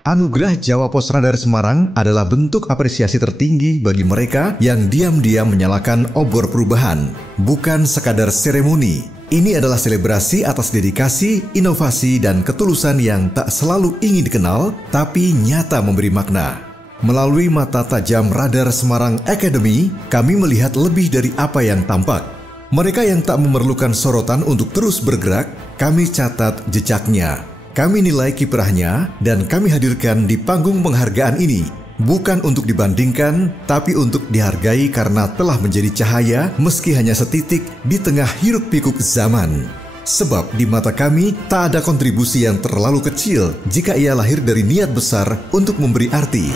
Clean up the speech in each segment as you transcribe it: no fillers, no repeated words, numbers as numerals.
Anugerah Jawa Pos Radar Semarang adalah bentuk apresiasi tertinggi bagi mereka yang diam-diam menyalakan obor perubahan, bukan sekadar seremoni. Ini adalah selebrasi atas dedikasi, inovasi, dan ketulusan yang tak selalu ingin dikenal, tapi nyata memberi makna. Melalui mata tajam Radar Semarang Academy, kami melihat lebih dari apa yang tampak. Mereka yang tak memerlukan sorotan untuk terus bergerak, kami catat jejaknya. Kami nilai kiprahnya dan kami hadirkan di panggung penghargaan ini. Bukan untuk dibandingkan, tapi untuk dihargai karena telah menjadi cahaya meski hanya setitik di tengah hiruk-pikuk zaman. Sebab di mata kami tak ada kontribusi yang terlalu kecil jika ia lahir dari niat besar untuk memberi arti.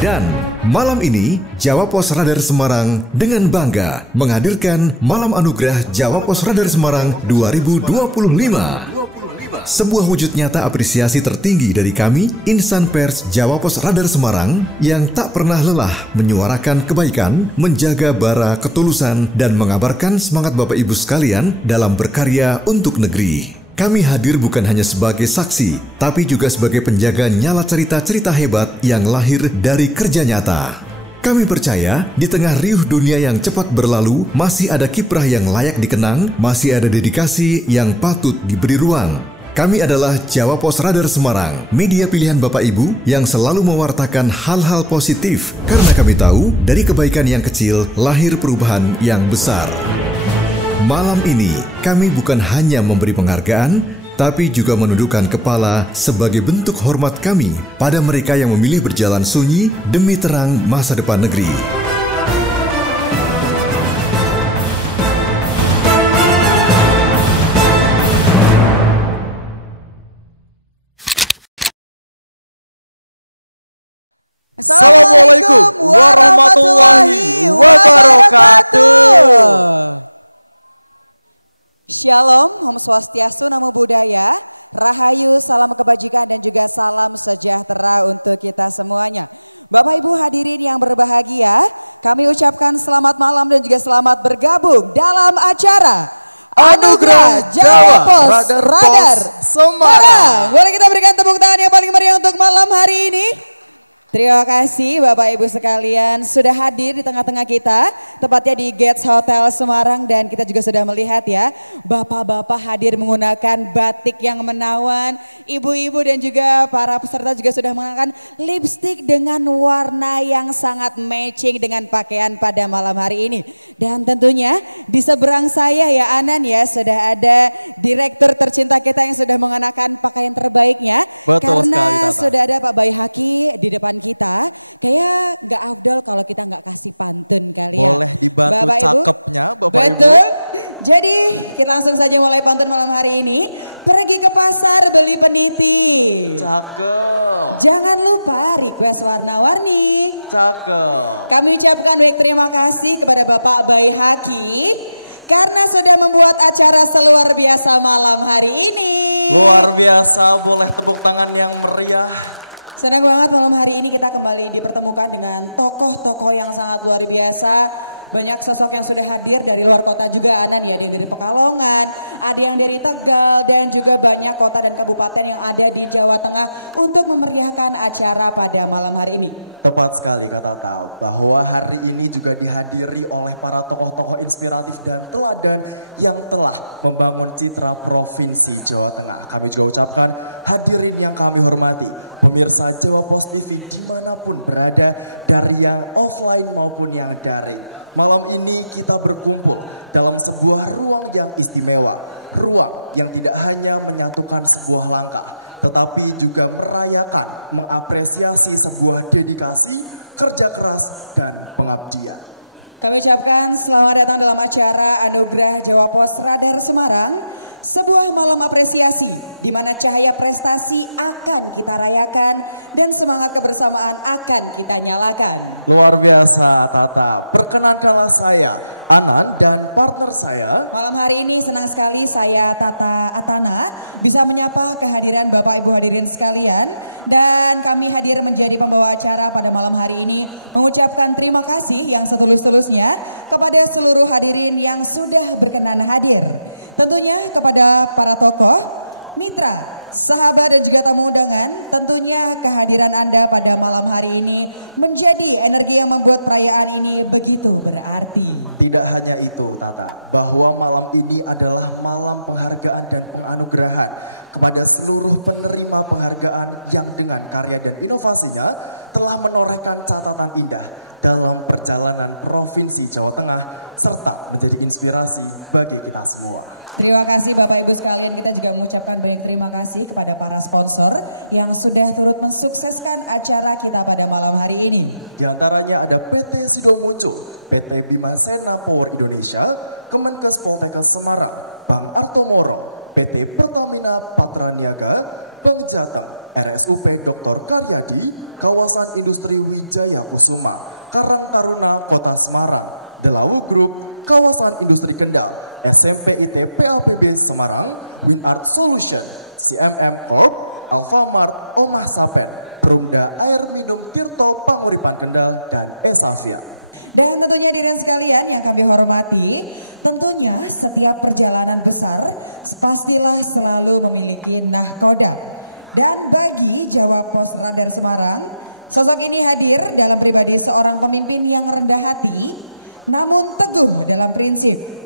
Dan malam ini, Jawa Pos Radar Semarang dengan bangga menghadirkan Malam Anugerah Jawa Pos Radar Semarang 2025. Sebuah wujud nyata apresiasi tertinggi dari kami, insan pers Jawa Pos Radar Semarang, yang tak pernah lelah menyuarakan kebaikan, menjaga bara ketulusan, dan mengabarkan semangat Bapak Ibu sekalian dalam berkarya untuk negeri. Kami hadir bukan hanya sebagai saksi, tapi juga sebagai penjaga nyala cerita-cerita hebat yang lahir dari kerja nyata. Kami percaya, di tengah riuh dunia yang cepat berlalu, masih ada kiprah yang layak dikenang, masih ada dedikasi yang patut diberi ruang. Kami adalah Jawa Pos Radar Semarang, media pilihan Bapak Ibu yang selalu mewartakan hal-hal positif, karena kami tahu, dari kebaikan yang kecil, lahir perubahan yang besar. Malam ini, kami bukan hanya memberi penghargaan, tapi juga menundukkan kepala sebagai bentuk hormat kami pada mereka yang memilih berjalan sunyi demi terang masa depan negeri. Assalamualaikum warahmatullahi wabarakatuh. Shalom, Om Swastiastu, Namo Buddhaya, Rahayu, salam kebajikan dan juga salam sejahtera untuk kita semuanya. Bapak Ibu hadirin yang berbahagia, kami ucapkan selamat malam dan juga selamat bergabung dalam acara Anugerah Jawa Pos Radar Semarang. Boleh kita berikan tepuk tangan yang paling meriah untuk malam hari ini? Terima kasih Bapak Ibu sekalian sudah hadir di tengah-tengah kita, tepatnya di Gates Hotel Semarang, dan kita juga sudah melihat ya, bapak-bapak hadir menggunakan batik yang menawan, ibu-ibu dan juga para peserta juga sudah menggunakan lipstik dengan warna yang sangat matching dengan pakaian pada malam hari ini. Dan tentunya di seberang saya ya Anan ya, sudah ada direktur tercinta kita yang sudah mengenakan pakaian terbaiknya. Betul karena sekali, sudah ada Pak Bayi Haki di depan kita, kayak nggak afdol kalau kita nggak kasih pantun kali ya. Boleh dibantu Bapak, cakepnya Bapak Ibu. Betul. Jadi kita langsung saja mulai pantun malam hari ini. Pergi ke pasar beli peniti. Cakep. Jangan lupa request warna-warni. Cakep. Kami ucapkan baik terima kasih kepada Bapak Bayi Haki karena sudah membuat acara seluar biasa malam hari ini. Luar biasa, boleh tepuk tangan yang meriah. Senang banget malam hari ini kita kembali dipertemukan dengan tokoh-tokoh yang sangat luar biasa. Banyak sosok yang sudah hadir dari luar kota juga Anan ya, ada yang dari Pekalongan, ada yang dari Tegal, dan juga banyak kota dan kabupaten yang ada di Jawa Tengah untuk memeriahkan acara pada malam hari ini. Tepat sekali kata Tau, bahwa hari ini juga dihadiri oleh para tokoh-tokoh inspiratif dan teladan yang telah membangun citra Provinsi Jawa Tengah. Kami juga ucapkan hadirin yang kami hormati, pemirsa Jawa Pos TV dimanapun berada, dari yang offline maupun yang daring. Malam ini kita berkumpul dalam sebuah ruang yang istimewa, ruang yang tidak hanya menyatukan sebuah langkah, tetapi juga merayakan, mengapresiasi sebuah dedikasi, kerja keras, dan pengabdian. Kami ucapkan selamat datang dalam acara Anugerah Jawa Pos Radar Semarang. Sebuah malam apresiasi di mana cahaya prestasi akan kita rayakan dan semangat kebersamaan akan kita nyalakan. Luar biasa Tata, perkenankanlah saya Anan dan partner saya. Malam hari ini senang sekali saya Tata Atana bisa menyapa kehadiran Bapak Ibu hadirin sekalian. Dan kami hadir menjadi pembawa acara pada malam hari ini mengucapkan terima kasih yang setulus-tulusnya kepada seluruh hadirin yang sudah berkenan hadir. Tentunya kepada para tokoh, mitra, sahabat dan juga tamu undangan, tentunya kehadiran Anda pada malam hari ini menjadi energi yang membuat perayaan ini begitu berarti. Tidak hanya itu Tata, bahwa malam ini adalah malam penghargaan dan penganugerahan kepada seluruh penerima penghargaan yang dengan karya dan inovasinya telah menorehkan catatan indah dalam perjalanan Provinsi Jawa Tengah serta menjadi inspirasi bagi kita semua. Terima kasih Bapak Ibu sekalian, kita juga mengucapkan banyak terima kasih kepada para sponsor yang sudah turut mensukseskan acara kita pada malam hari ini. Di antaranya ada PT Sido Muncul, PT Bima Sena Power Indonesia, Kemenkes Poltekkes Semarang, Bank Arto Moro, PT Pertamina Patra Niaga, Bank Jateng, RSUP Dr. Karyadi, Kawasan Industri Wijaya Kusuma, Karang Taruna Kota Semarang, Delawu Group, Kawasan Industri Kendal, SMP IT PAPB Semarang, WinArt Solution, CMM Corp, Alfamart, Omah Sapen, Perumda Air Minum Tirto Panguripan Kendal, dan Esavia. Dan tentunya hadirin sekalian yang kami hormati, tentunya setiap perjalanan besar pastilah selalu memiliki nahkoda. Dan bagi Jawa Pos Radar Semarang, sosok ini hadir dalam pribadi seorang pemimpin yang rendah hati, namun teguh dalam prinsip.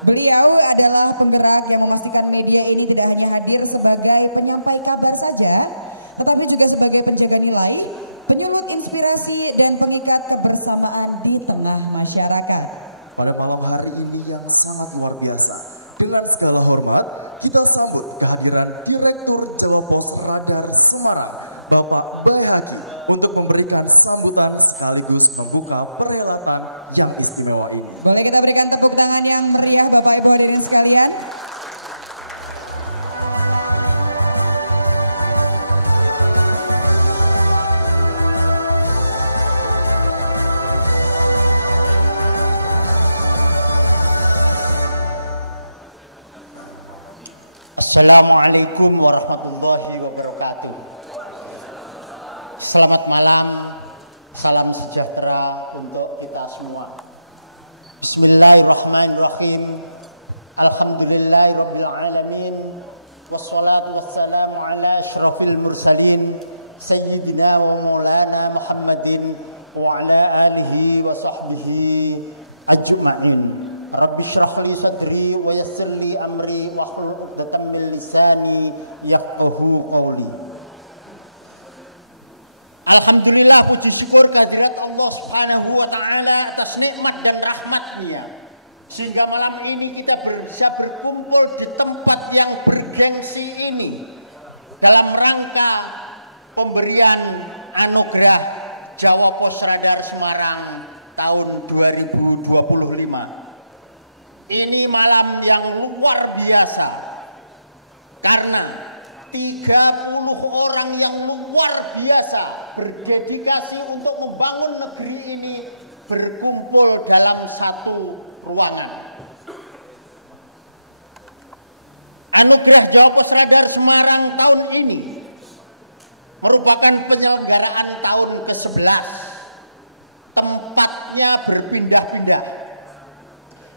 Beliau adalah penggerak yang memastikan media ini tidak hanya hadir sebagai penyampai kabar saja, tetapi juga sebagai penjaga nilai, penyulut inspirasi dan pengikat kebersamaan di tengah masyarakat. Pada malam hari ini yang sangat luar biasa, dengan segala hormat kita sambut kehadiran Direktur Jawa Pos Radar Semarang, Bapak Bayhaki, untuk memberikan sambutan sekaligus membuka perhelatan yang istimewa ini. Boleh kita berikan tepuk tangan yang meriah Bapak Ibu hadirin sekalian. Assalamualaikum warahmatullahi wabarakatuh. Selamat malam, salam sejahtera untuk kita semua. Bismillahirrahmanirrahim. Alhamdulillahirabbil alamin. Wassalatu wassalamu ala asyrafil mursalin sayyidina wa maulana Muhammadin wa ala alihi wa sahbihi ajma'in. Rabbi syrah li sadri wa yassir li amri wa hlul 'uqdatam min lisani yafqahu qawli. Alhamdulillah, puji syukur kehadirat Allah Subhanahu wa taala atas nikmat dan rahmatnya, sehingga malam ini kita bisa berkumpul di tempat yang bergengsi ini dalam rangka pemberian anugerah Jawa Pos Radar Semarang tahun 2025. Ini malam yang luar biasa karena 30 orang yang luar biasa berdedikasi untuk membangun negeri ini berkumpul dalam satu ruangan. Anugerah Jawa Pos Radar Semarang tahun ini merupakan penyelenggaraan tahun ke-11. Tempatnya berpindah-pindah.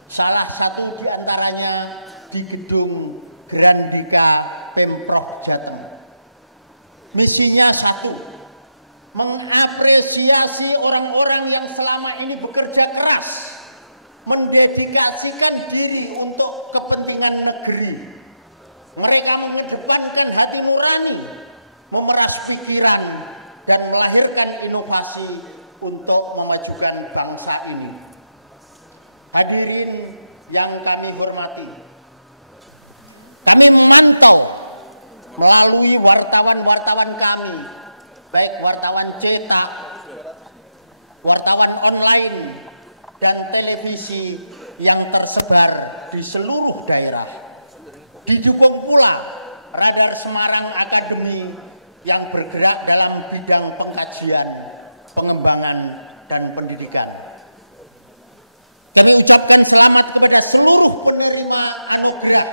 Salah satu diantaranya di gedung Grandika Pemprov Jateng. Misinya satu, mengapresiasi orang-orang yang selama ini bekerja keras, mendedikasikan diri untuk kepentingan negeri. Mereka mengedepankan hati nurani, memeras pikiran, dan melahirkan inovasi untuk memajukan bangsa ini. Hadirin yang kami hormati, kami memantau melalui wartawan-wartawan kami, baik wartawan cetak, wartawan online, dan televisi yang tersebar di seluruh daerah. Didukung pula Radar Semarang Academy yang bergerak dalam bidang pengkajian, pengembangan, dan pendidikan. Kami ucapkan selamat kepada seluruh penerima anugerah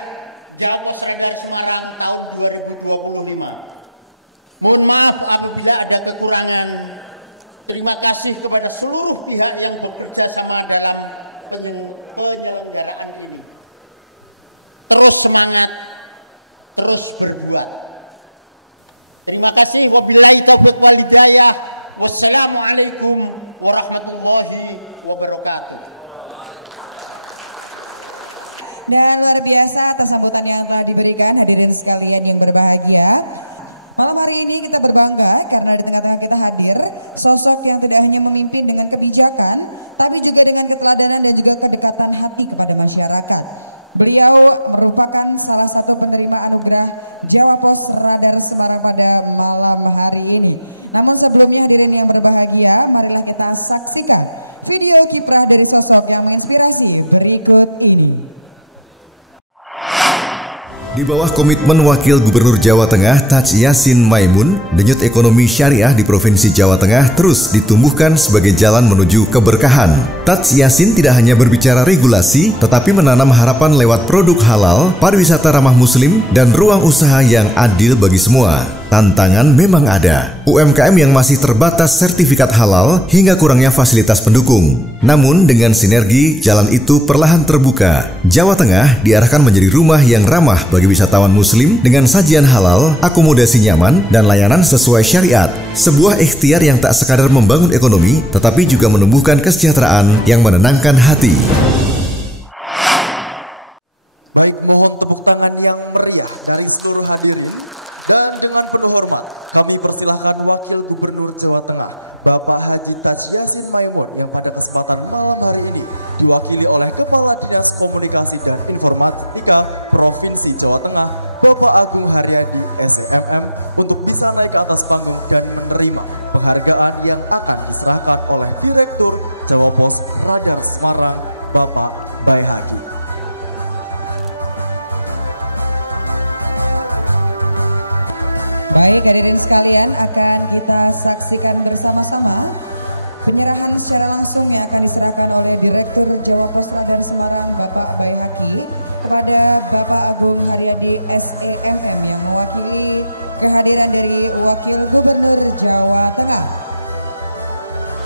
Jawa Pos Radar Semarang tahun 2025. Mohon maaf apabila ada kekurangan. Terima kasih kepada seluruh pihak yang bekerja sama dalam penyelenggaraan ini. Terus semangat, terus berbuat. Terima kasih. Wabillahi taufiq wal hidayah. Wassalamualaikum warahmatullahi wabarakatuh. Dan luar biasa atas sambutan yang telah diberikan hadirin sekalian yang berbahagia. Malam hari ini kita berbangga karena di tengah-tengah kita hadir sosok yang tidak hanya memimpin dengan kebijakan, tapi juga dengan keteladanan dan juga kedekatan hati kepada masyarakat. Beliau merupakan salah satu penerima anugerah Jawa Pos Radar Semarang pada malam hari ini. Namun sebelumnya hadirin yang berbahagia, marilah kita saksikan video kiprah dari sosok yang menginspirasi berikut ini. Di bawah komitmen Wakil Gubernur Jawa Tengah Taj Yassin Maimun, denyut ekonomi syariah di Provinsi Jawa Tengah terus ditumbuhkan sebagai jalan menuju keberkahan. Taj Yassin tidak hanya berbicara regulasi, tetapi menanam harapan lewat produk halal, pariwisata ramah muslim, dan ruang usaha yang adil bagi semua. Tantangan memang ada. UMKM yang masih terbatas sertifikat halal hingga kurangnya fasilitas pendukung. Namun dengan sinergi, jalan itu perlahan terbuka. Jawa Tengah diarahkan menjadi rumah yang ramah bagi wisatawan muslim dengan sajian halal, akomodasi nyaman, dan layanan sesuai syariat. Sebuah ikhtiar yang tak sekadar membangun ekonomi, tetapi juga menumbuhkan kesejahteraan yang menenangkan hati. Baik, mohon tepuk tangan yang meriah dari seluruh hadirin. Dan dengan penuh hormat, kami persilahkan Wakil Gubernur Jawa Tengah, Bapak Haji Taj Yassin Maimun, yang pada kesempatan malam hari ini diwakili oleh Kepala Dinas Komunikasi dan Informatika Provinsi Jawa Tengah, Bapak Agung Haryadi SEMM, untuk bisa naik ke atas panggung dan menerima penghargaan yang akan diserahkan oleh Direktur Jawa Pos Radar Semarang, Bapak Baihaqi. Baik, hadirin sekalian, akan kita saksikan bersama-sama penyerahan secara langsung yang akan diserahkan oleh Direktur Jawa Pos Radar Semarang, Bapak Baihaqi, kepada Bapak Agung Haryadi SEMM yang mewakili kehadiran dari Wakil Gubernur Jawa Tengah.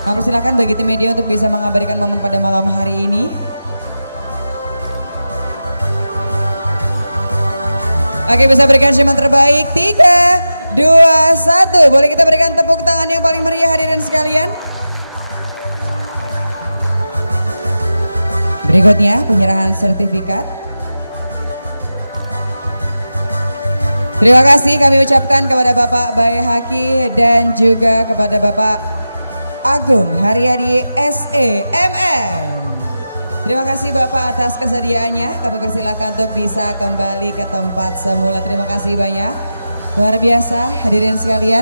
Kami persilakan bagi tim media untuk bisa mengabadikan momen pada malam hari ini. Oke, bisa berikan ciuman terbaik. 3, 2, 1. Boleh kita berikan tepuk tangan yang paling meriah hadirin sekalian. Berikutnya penyerahan sertifikat. Terima kasih kami ucapkan kepada Bapak Baihaqi dan juga kepada Bapak Agung Haryadi SEMM. Terima kasih Bapak atas kesediaannya. Kami persilakan untuk bisa kembali ke tempat semula. Terima kasih banyak. Luar biasa hadirin sekalian.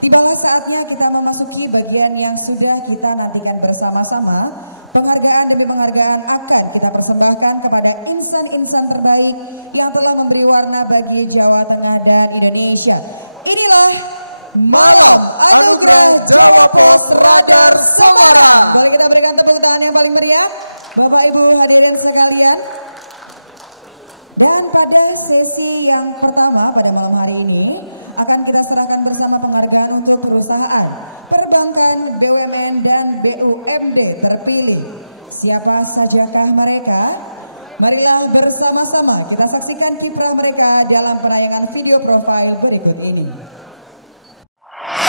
Tibalah saatnya kita memasuki bagian yang sudah kita nantikan bersama-sama. Penghargaan demi penghargaan akan kita persembahkan kepada insan-insan terbaik yang telah memberi warna bagi Jawa Tengah dan Indonesia. Inilah Malam Anugerah Jawa Pos Radar Semarang. Boleh kita berikan tepuk tangan yang paling meriah, Bapak Ibu hadirin sekalian. Dan pada sesi yang pertama pada malam hari ini akan kita serahkan bersama penghargaan untuk perusahaan, perbankan, BUMN dan BUMD terpilih. Siapa sajakah mereka? Marilah bersama-sama kita saksikan kiprah mereka dalam penayangan video profil berikut ini.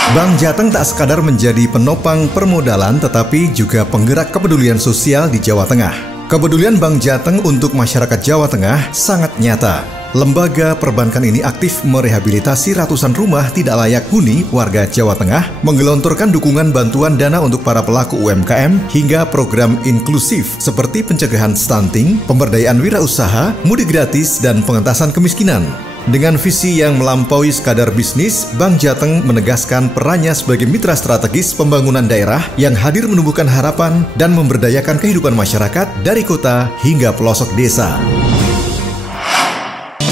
Bank Jateng tak sekadar menjadi penopang permodalan tetapi juga penggerak kepedulian sosial di Jawa Tengah. Kepedulian Bank Jateng untuk masyarakat Jawa Tengah sangat nyata. Lembaga perbankan ini aktif merehabilitasi ratusan rumah tidak layak huni warga Jawa Tengah, menggelontorkan dukungan bantuan dana untuk para pelaku UMKM hingga program inklusif seperti pencegahan stunting, pemberdayaan wirausaha, mudik gratis, dan pengentasan kemiskinan. Dengan visi yang melampaui sekadar bisnis, Bank Jateng menegaskan perannya sebagai mitra strategis pembangunan daerah yang hadir menumbuhkan harapan dan memberdayakan kehidupan masyarakat dari kota hingga pelosok desa.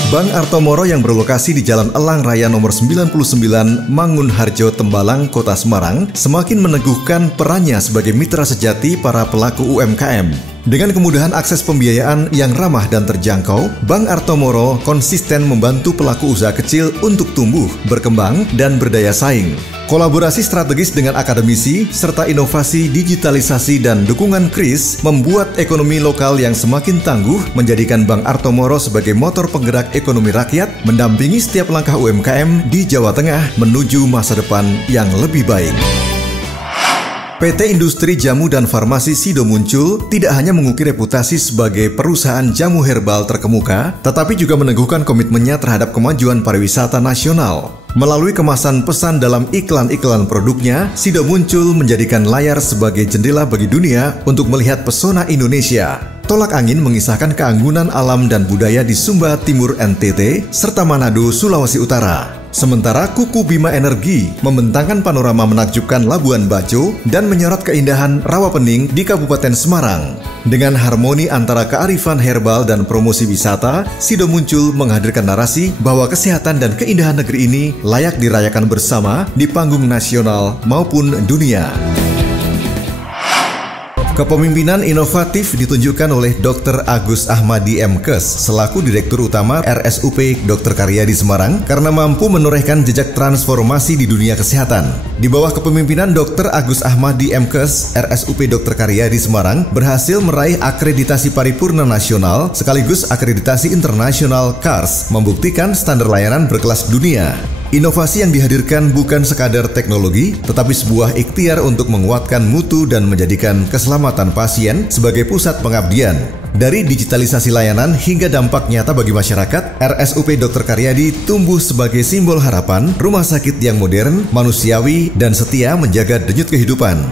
Bank Artomoro yang berlokasi di Jalan Elang Raya nomor 99 Mangunharjo, Tembalang, Kota Semarang semakin meneguhkan perannya sebagai mitra sejati para pelaku UMKM. Dengan kemudahan akses pembiayaan yang ramah dan terjangkau, Bank Artomoro konsisten membantu pelaku usaha kecil untuk tumbuh, berkembang, dan berdaya saing. Kolaborasi strategis dengan akademisi, serta inovasi digitalisasi dan dukungan KRIS membuat ekonomi lokal yang semakin tangguh menjadikan Bank Artomoro sebagai motor penggerak ekonomi rakyat, mendampingi setiap langkah UMKM di Jawa Tengah menuju masa depan yang lebih baik. PT Industri Jamu dan Farmasi Sido Muncul tidak hanya mengukir reputasi sebagai perusahaan jamu herbal terkemuka, tetapi juga meneguhkan komitmennya terhadap kemajuan pariwisata nasional. Melalui kemasan pesan dalam iklan-iklan produknya, Sido Muncul menjadikan layar sebagai jendela bagi dunia untuk melihat pesona Indonesia. Tolak Angin mengisahkan keanggunan alam dan budaya di Sumba Timur NTT, serta Manado, Sulawesi Utara. Sementara Kuku Bima Energi membentangkan panorama menakjubkan Labuan Bajo dan menyorot keindahan Rawapening di Kabupaten Semarang. Dengan harmoni antara kearifan herbal dan promosi wisata, Sido Muncul menghadirkan narasi bahwa kesehatan dan keindahan negeri ini layak dirayakan bersama di panggung nasional maupun dunia. Kepemimpinan inovatif ditunjukkan oleh Dr. Agus Ahmadi MKes selaku Direktur Utama RSUP Dr. Karyadi Semarang karena mampu menorehkan jejak transformasi di dunia kesehatan. Di bawah kepemimpinan Dr. Agus Ahmadi MKes, RSUP Dr. Karyadi Semarang berhasil meraih akreditasi paripurna nasional sekaligus akreditasi internasional KARS, membuktikan standar layanan berkelas dunia. Inovasi yang dihadirkan bukan sekadar teknologi, tetapi sebuah ikhtiar untuk menguatkan mutu dan menjadikan keselamatan pasien sebagai pusat pengabdian. Dari digitalisasi layanan hingga dampak nyata bagi masyarakat, RSUP Dr. Karyadi tumbuh sebagai simbol harapan, rumah sakit yang modern, manusiawi, dan setia menjaga denyut kehidupan.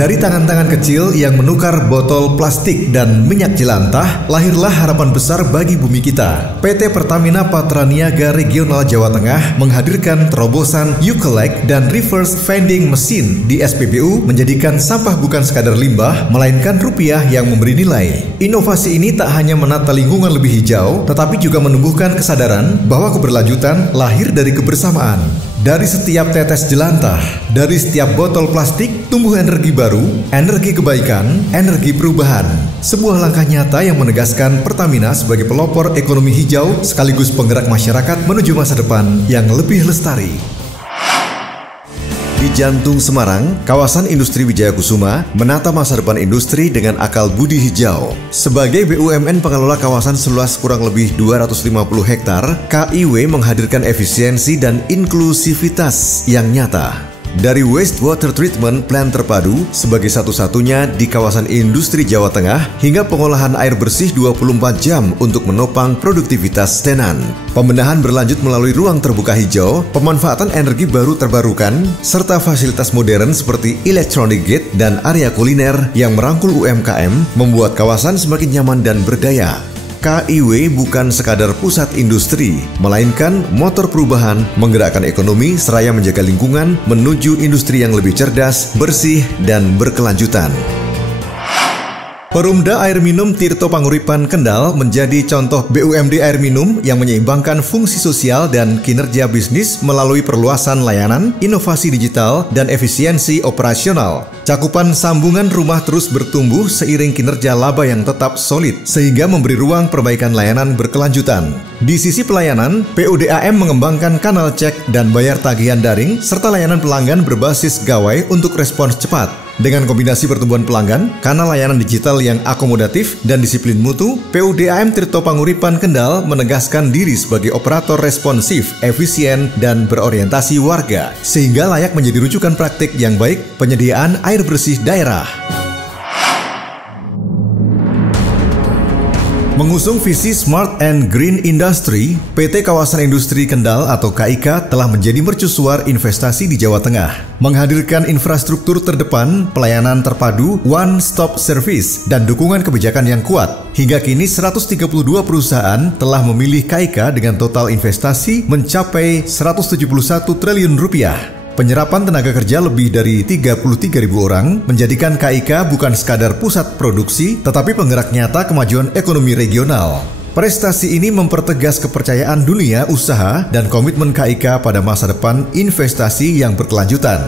Dari tangan-tangan kecil yang menukar botol plastik dan minyak jelantah, lahirlah harapan besar bagi bumi kita. PT Pertamina Patraniaga Regional Jawa Tengah menghadirkan terobosan U-Collect dan Reverse Vending Machine di SPBU, menjadikan sampah bukan sekadar limbah, melainkan rupiah yang memberi nilai. Inovasi ini tak hanya menata lingkungan lebih hijau, tetapi juga menumbuhkan kesadaran bahwa keberlanjutan lahir dari kebersamaan. Dari setiap tetes jelantah, dari setiap botol plastik, tumbuh energi baru, energi kebaikan, energi perubahan. Sebuah langkah nyata yang menegaskan Pertamina sebagai pelopor ekonomi hijau sekaligus penggerak masyarakat menuju masa depan yang lebih lestari. Di jantung Semarang, kawasan industri Wijaya Kusuma menata masa depan industri dengan akal budi hijau. Sebagai BUMN pengelola kawasan seluas kurang lebih 250 hektar, KIW menghadirkan efisiensi dan inklusivitas yang nyata. Dari wastewater treatment plant terpadu sebagai satu-satunya di kawasan industri Jawa Tengah hingga pengolahan air bersih 24 jam untuk menopang produktivitas tenan. Pembenahan berlanjut melalui ruang terbuka hijau, pemanfaatan energi baru terbarukan, serta fasilitas modern seperti electronic gate dan area kuliner yang merangkul UMKM membuat kawasan semakin nyaman dan berdaya. KIW bukan sekadar pusat industri, melainkan motor perubahan, menggerakkan ekonomi seraya menjaga lingkungan menuju industri yang lebih cerdas, bersih, dan berkelanjutan. Perumda Air Minum Tirto Panguripan Kendal menjadi contoh BUMD air minum yang menyeimbangkan fungsi sosial dan kinerja bisnis melalui perluasan layanan, inovasi digital, dan efisiensi operasional. Cakupan sambungan rumah terus bertumbuh seiring kinerja laba yang tetap solid, sehingga memberi ruang perbaikan layanan berkelanjutan. Di sisi pelayanan, PUDAM mengembangkan kanal cek dan bayar tagihan daring, serta layanan pelanggan berbasis gawai untuk respons cepat. Dengan kombinasi pertumbuhan pelanggan, kanal layanan digital yang akomodatif, dan disiplin mutu, PUDAM Tirto Panguripan Kendal menegaskan diri sebagai operator responsif, efisien, dan berorientasi warga, sehingga layak menjadi rujukan praktik yang baik penyediaan air bersih daerah. Mengusung visi Smart and Green Industry, PT Kawasan Industri Kendal atau KIK telah menjadi mercusuar investasi di Jawa Tengah, menghadirkan infrastruktur terdepan, pelayanan terpadu, one-stop service, dan dukungan kebijakan yang kuat. Hingga kini 132 perusahaan telah memilih KIK dengan total investasi mencapai 171 triliun rupiah. Penyerapan tenaga kerja lebih dari 33.000 orang menjadikan KIK bukan sekadar pusat produksi, tetapi penggerak nyata kemajuan ekonomi regional. Prestasi ini mempertegas kepercayaan dunia usaha dan komitmen KIK pada masa depan investasi yang berkelanjutan.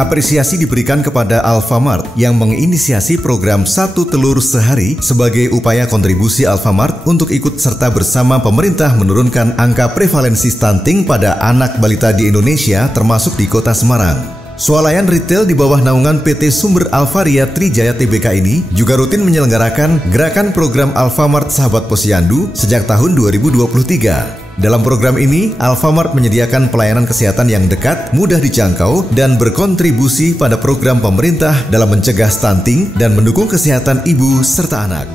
Apresiasi diberikan kepada Alfamart yang menginisiasi program Satu Telur Sehari sebagai upaya kontribusi Alfamart untuk ikut serta bersama pemerintah menurunkan angka prevalensi stunting pada anak balita di Indonesia termasuk di Kota Semarang. Swalayan retail di bawah naungan PT Sumber Alvaria Trijaya Tbk ini juga rutin menyelenggarakan gerakan program Alfamart Sahabat Posyandu sejak tahun 2023. Dalam program ini, Alfamart menyediakan pelayanan kesehatan yang dekat, mudah dijangkau, dan berkontribusi pada program pemerintah dalam mencegah stunting dan mendukung kesehatan ibu serta anak.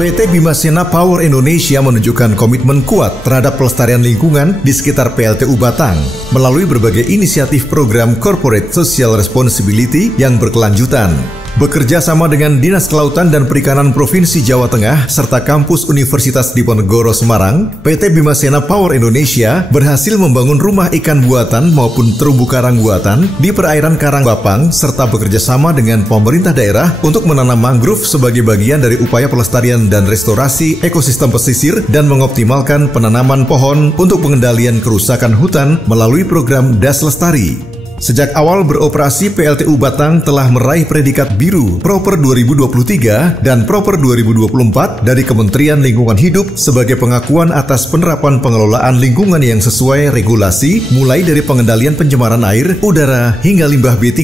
PT Bimasena Power Indonesia menunjukkan komitmen kuat terhadap pelestarian lingkungan di sekitar PLTU Batang melalui berbagai inisiatif program Corporate Social Responsibility yang berkelanjutan. Bekerja sama dengan Dinas Kelautan dan Perikanan Provinsi Jawa Tengah serta Kampus Universitas Diponegoro Semarang, PT Bimasena Power Indonesia berhasil membangun rumah ikan buatan maupun terumbu karang buatan di perairan Karangbapang serta bekerja sama dengan pemerintah daerah untuk menanam mangrove sebagai bagian dari upaya pelestarian dan restorasi ekosistem pesisir dan mengoptimalkan penanaman pohon untuk pengendalian kerusakan hutan melalui program Das Lestari. Sejak awal beroperasi, PLTU Batang telah meraih predikat biru Proper 2023 dan Proper 2024 dari Kementerian Lingkungan Hidup sebagai pengakuan atas penerapan pengelolaan lingkungan yang sesuai regulasi mulai dari pengendalian pencemaran air, udara, hingga limbah B3.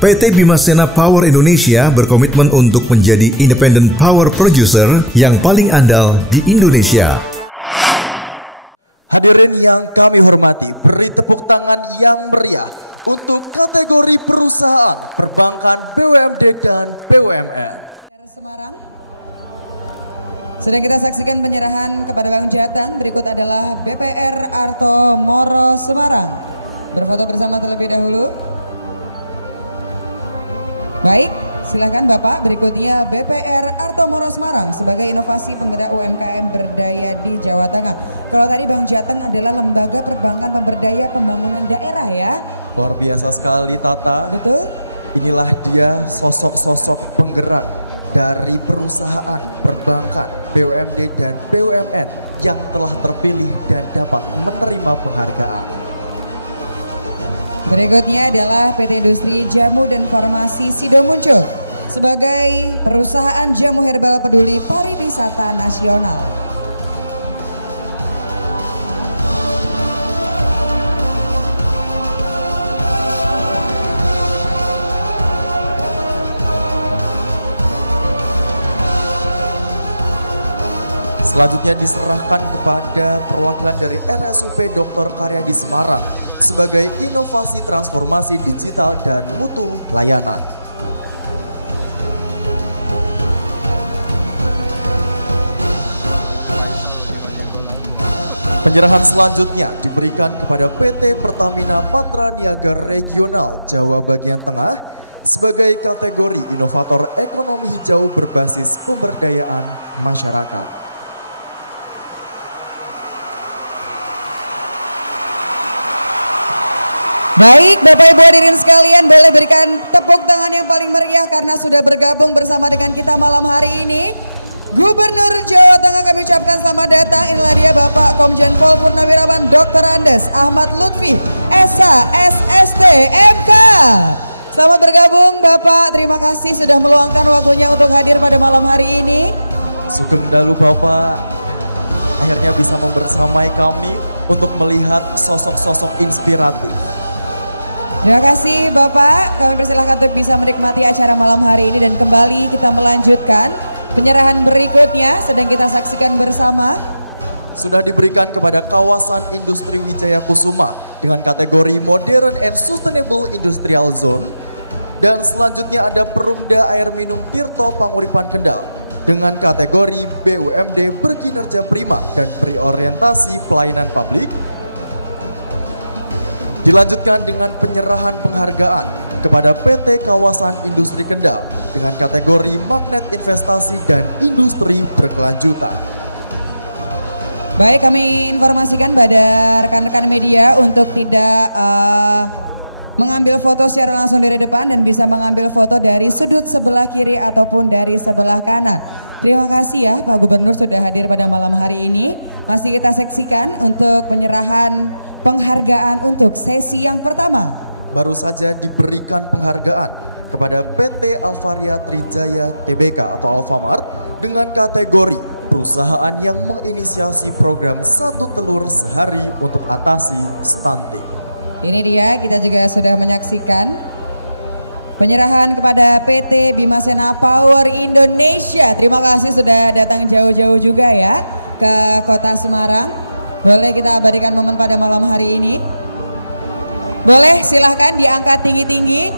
PT Bimasena Power Indonesia berkomitmen untuk menjadi independent power producer yang paling andal di Indonesia. Hadirin yang kami hormati, beri tepuk tangan yang meriah untuk kategori perusahaan, perbankan, BUMD, dan BUMN. Semarang. Sedang kita saksikan penyerahan kepada Bang Jateng. Berikut adalah BPR Arto Moro Semarang. Berfoto bersama terlebih dahulu. Baik, silakan Bapak. Berikutnya BPR Arto Moro Semarang sebagai inovasi penggerak UMKM berdaya di Jawa Tengah. Kalau tadi Bang Jateng adalah lembaga perbankan pemberdaya pembangunan daerah ya. Luar biasa sekali Tata. Betul. Inilah dia sosok-sosok penggerak dari perusahaan, perbankan, BUMD dan BUMN yang telah terpilih dan dapat menerima penghargaan. Berikutnya adalah PT Industri Jamu dan Farmasi Sido muncul sebagai perusahaan jamu herbal peduli pariwisata nasional. Selanjutnya diserahkan kepada perwakilan dari RSUP Dr. Karyadi Semarang sebagai inovasi transformasi digital dan mutu layanan. Penyerahan selanjutnya diberikan kepada PT Pertamina Patra Niaga Regional Jawa Bagian Tengah sebagai kategori inovator ekonomi hijau berbasis pemberdayaan masyarakat. Baik, Bapak Ibu hadirin sekalian, boleh berikan tepuk tangan yang paling meriah karena sudah bergabung bersama dengan kita malam hari ini. Gubernur Jawa Tengah kami ucapkan selamat datang. Inilah dia Bapak Komjen Pol Purnawirawan Dr. Andes Ahmad Lutfi, SH, SST, MK. Selamat bergabung Bapak, terima kasih sudah meluangkan waktunya untuk hadir pada malam hari ini. Sugeng dalu Bapak, akhirnya bisa membersamai kami untuk melihat sosok-sosok inspiratif. Terima kasih Bapak, kami persilahkan untuk bisa menikmati acara malam hari ini dan kembali kita melanjutkan penyerahan berikutnya sedang kita saksikan bersama. Sudah diberikan kepada kawasan industri Wijaya Kusuma dengan kategori Modern and Sustainable Industrial Zone. Dan selanjutnya ada Perumda Air Minum Tirto Panguripan Kendal dengan kategori BUMD berkinerja prima dan berorientasi pelayanan publik. Dilanjutkan dengan penyerahan penghargaan kepada PT Kawasan Industri Kendal dengan kategori Magnet Investasi dan Industri Berkelanjutan. Baik, kami informasikan pada rekan-rekan media untuk tidak mengambil foto secara langsung dari depan dan bisa mengambil foto dari sudut sebelah kiri ataupun dari sebelah kanan. Terima kasih ya Pak Gubernur sudah hadir pada malam hari ini. Masih kita saksikan untuk penyerahan penghargaan untuk sesi yang pertama. baru saja diberikan penghargaan kepada PT Alvaria Trijaya Tbk atau Alfamart dengan kategori perusahaan yang menginisiasi program satu telur sehari untuk atasi stunting. Ini dia, kita juga sudah menyaksikan penyerahan kepada PT Bimasena Power Indonesia. Terima kasih sudah datang jauh-jauh juga ya ke kota Semarang. Boleh kita abadikan momen pada malam hari ini? Boleh, silahkan diangkat tinggi-tinggi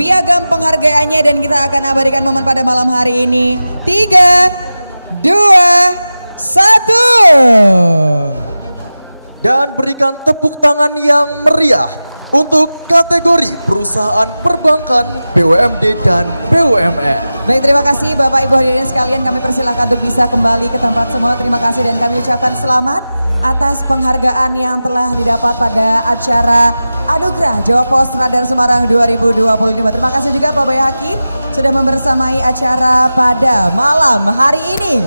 piagam penghargaannya dan kita akan abadikan momen pada malam hari ini. 3, 2, 1. Dan berikan tepuk tangan yang meriah untuk kategori perusahaan perbankan, BUMD dan BUMN. Baik, terima kasih Bapak Ibu hadirin sekalian, kami persilahkan untuk bisa kembali ke tempat semua. Terima kasih dan kami ucapkan selamat atas penghargaan yang telah didapat pada acara Anugerah Jawa Pos Radar Semarang 2025. Terima kasih juga Pak Bayhaki sudah membersamai acara pada malam hari ini.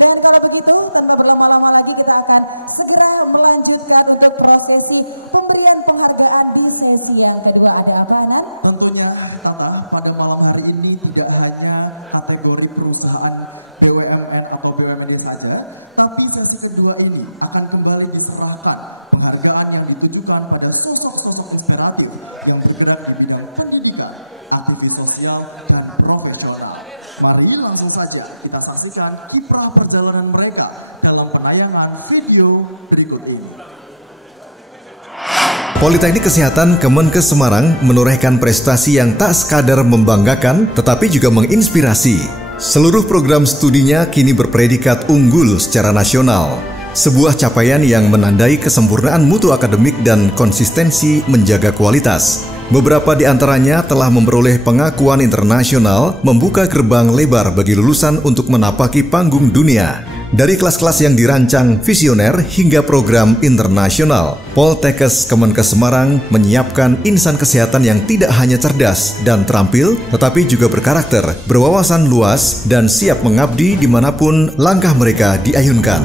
Dan kalau begitu tanpa berlama-lama lagi kita akan segera melanjutkan untuk prosesi pemberian penghargaan di sesi yang kedua. Ada apa Anan? Tentunya Tata, pada malam hari ini tidak hanya kategori perusahaan BUMN atau BUMD saja, tapi sesi kedua ini akan kembali diserahkan penghargaan yang ditujukan pada sosok-sosok inspiratif yang bergerak di bidang pendidikan, aktivis sosial, dan profesional. Mari langsung saja kita saksikan kiprah perjalanan mereka dalam penayangan video berikut ini. Politeknik Kesehatan Kemenkes Semarang menorehkan prestasi yang tak sekadar membanggakan tetapi juga menginspirasi. Seluruh program studinya kini berpredikat unggul secara nasional. Sebuah capaian yang menandai kesempurnaan mutu akademik dan konsistensi menjaga kualitas. Beberapa di antaranya telah memperoleh pengakuan internasional, membuka gerbang lebar bagi lulusan untuk menapaki panggung dunia. Dari kelas-kelas yang dirancang visioner hingga program internasional, Poltekkes Kemenkes Semarang menyiapkan insan kesehatan yang tidak hanya cerdas dan terampil, tetapi juga berkarakter, berwawasan luas, dan siap mengabdi dimanapun langkah mereka diayunkan.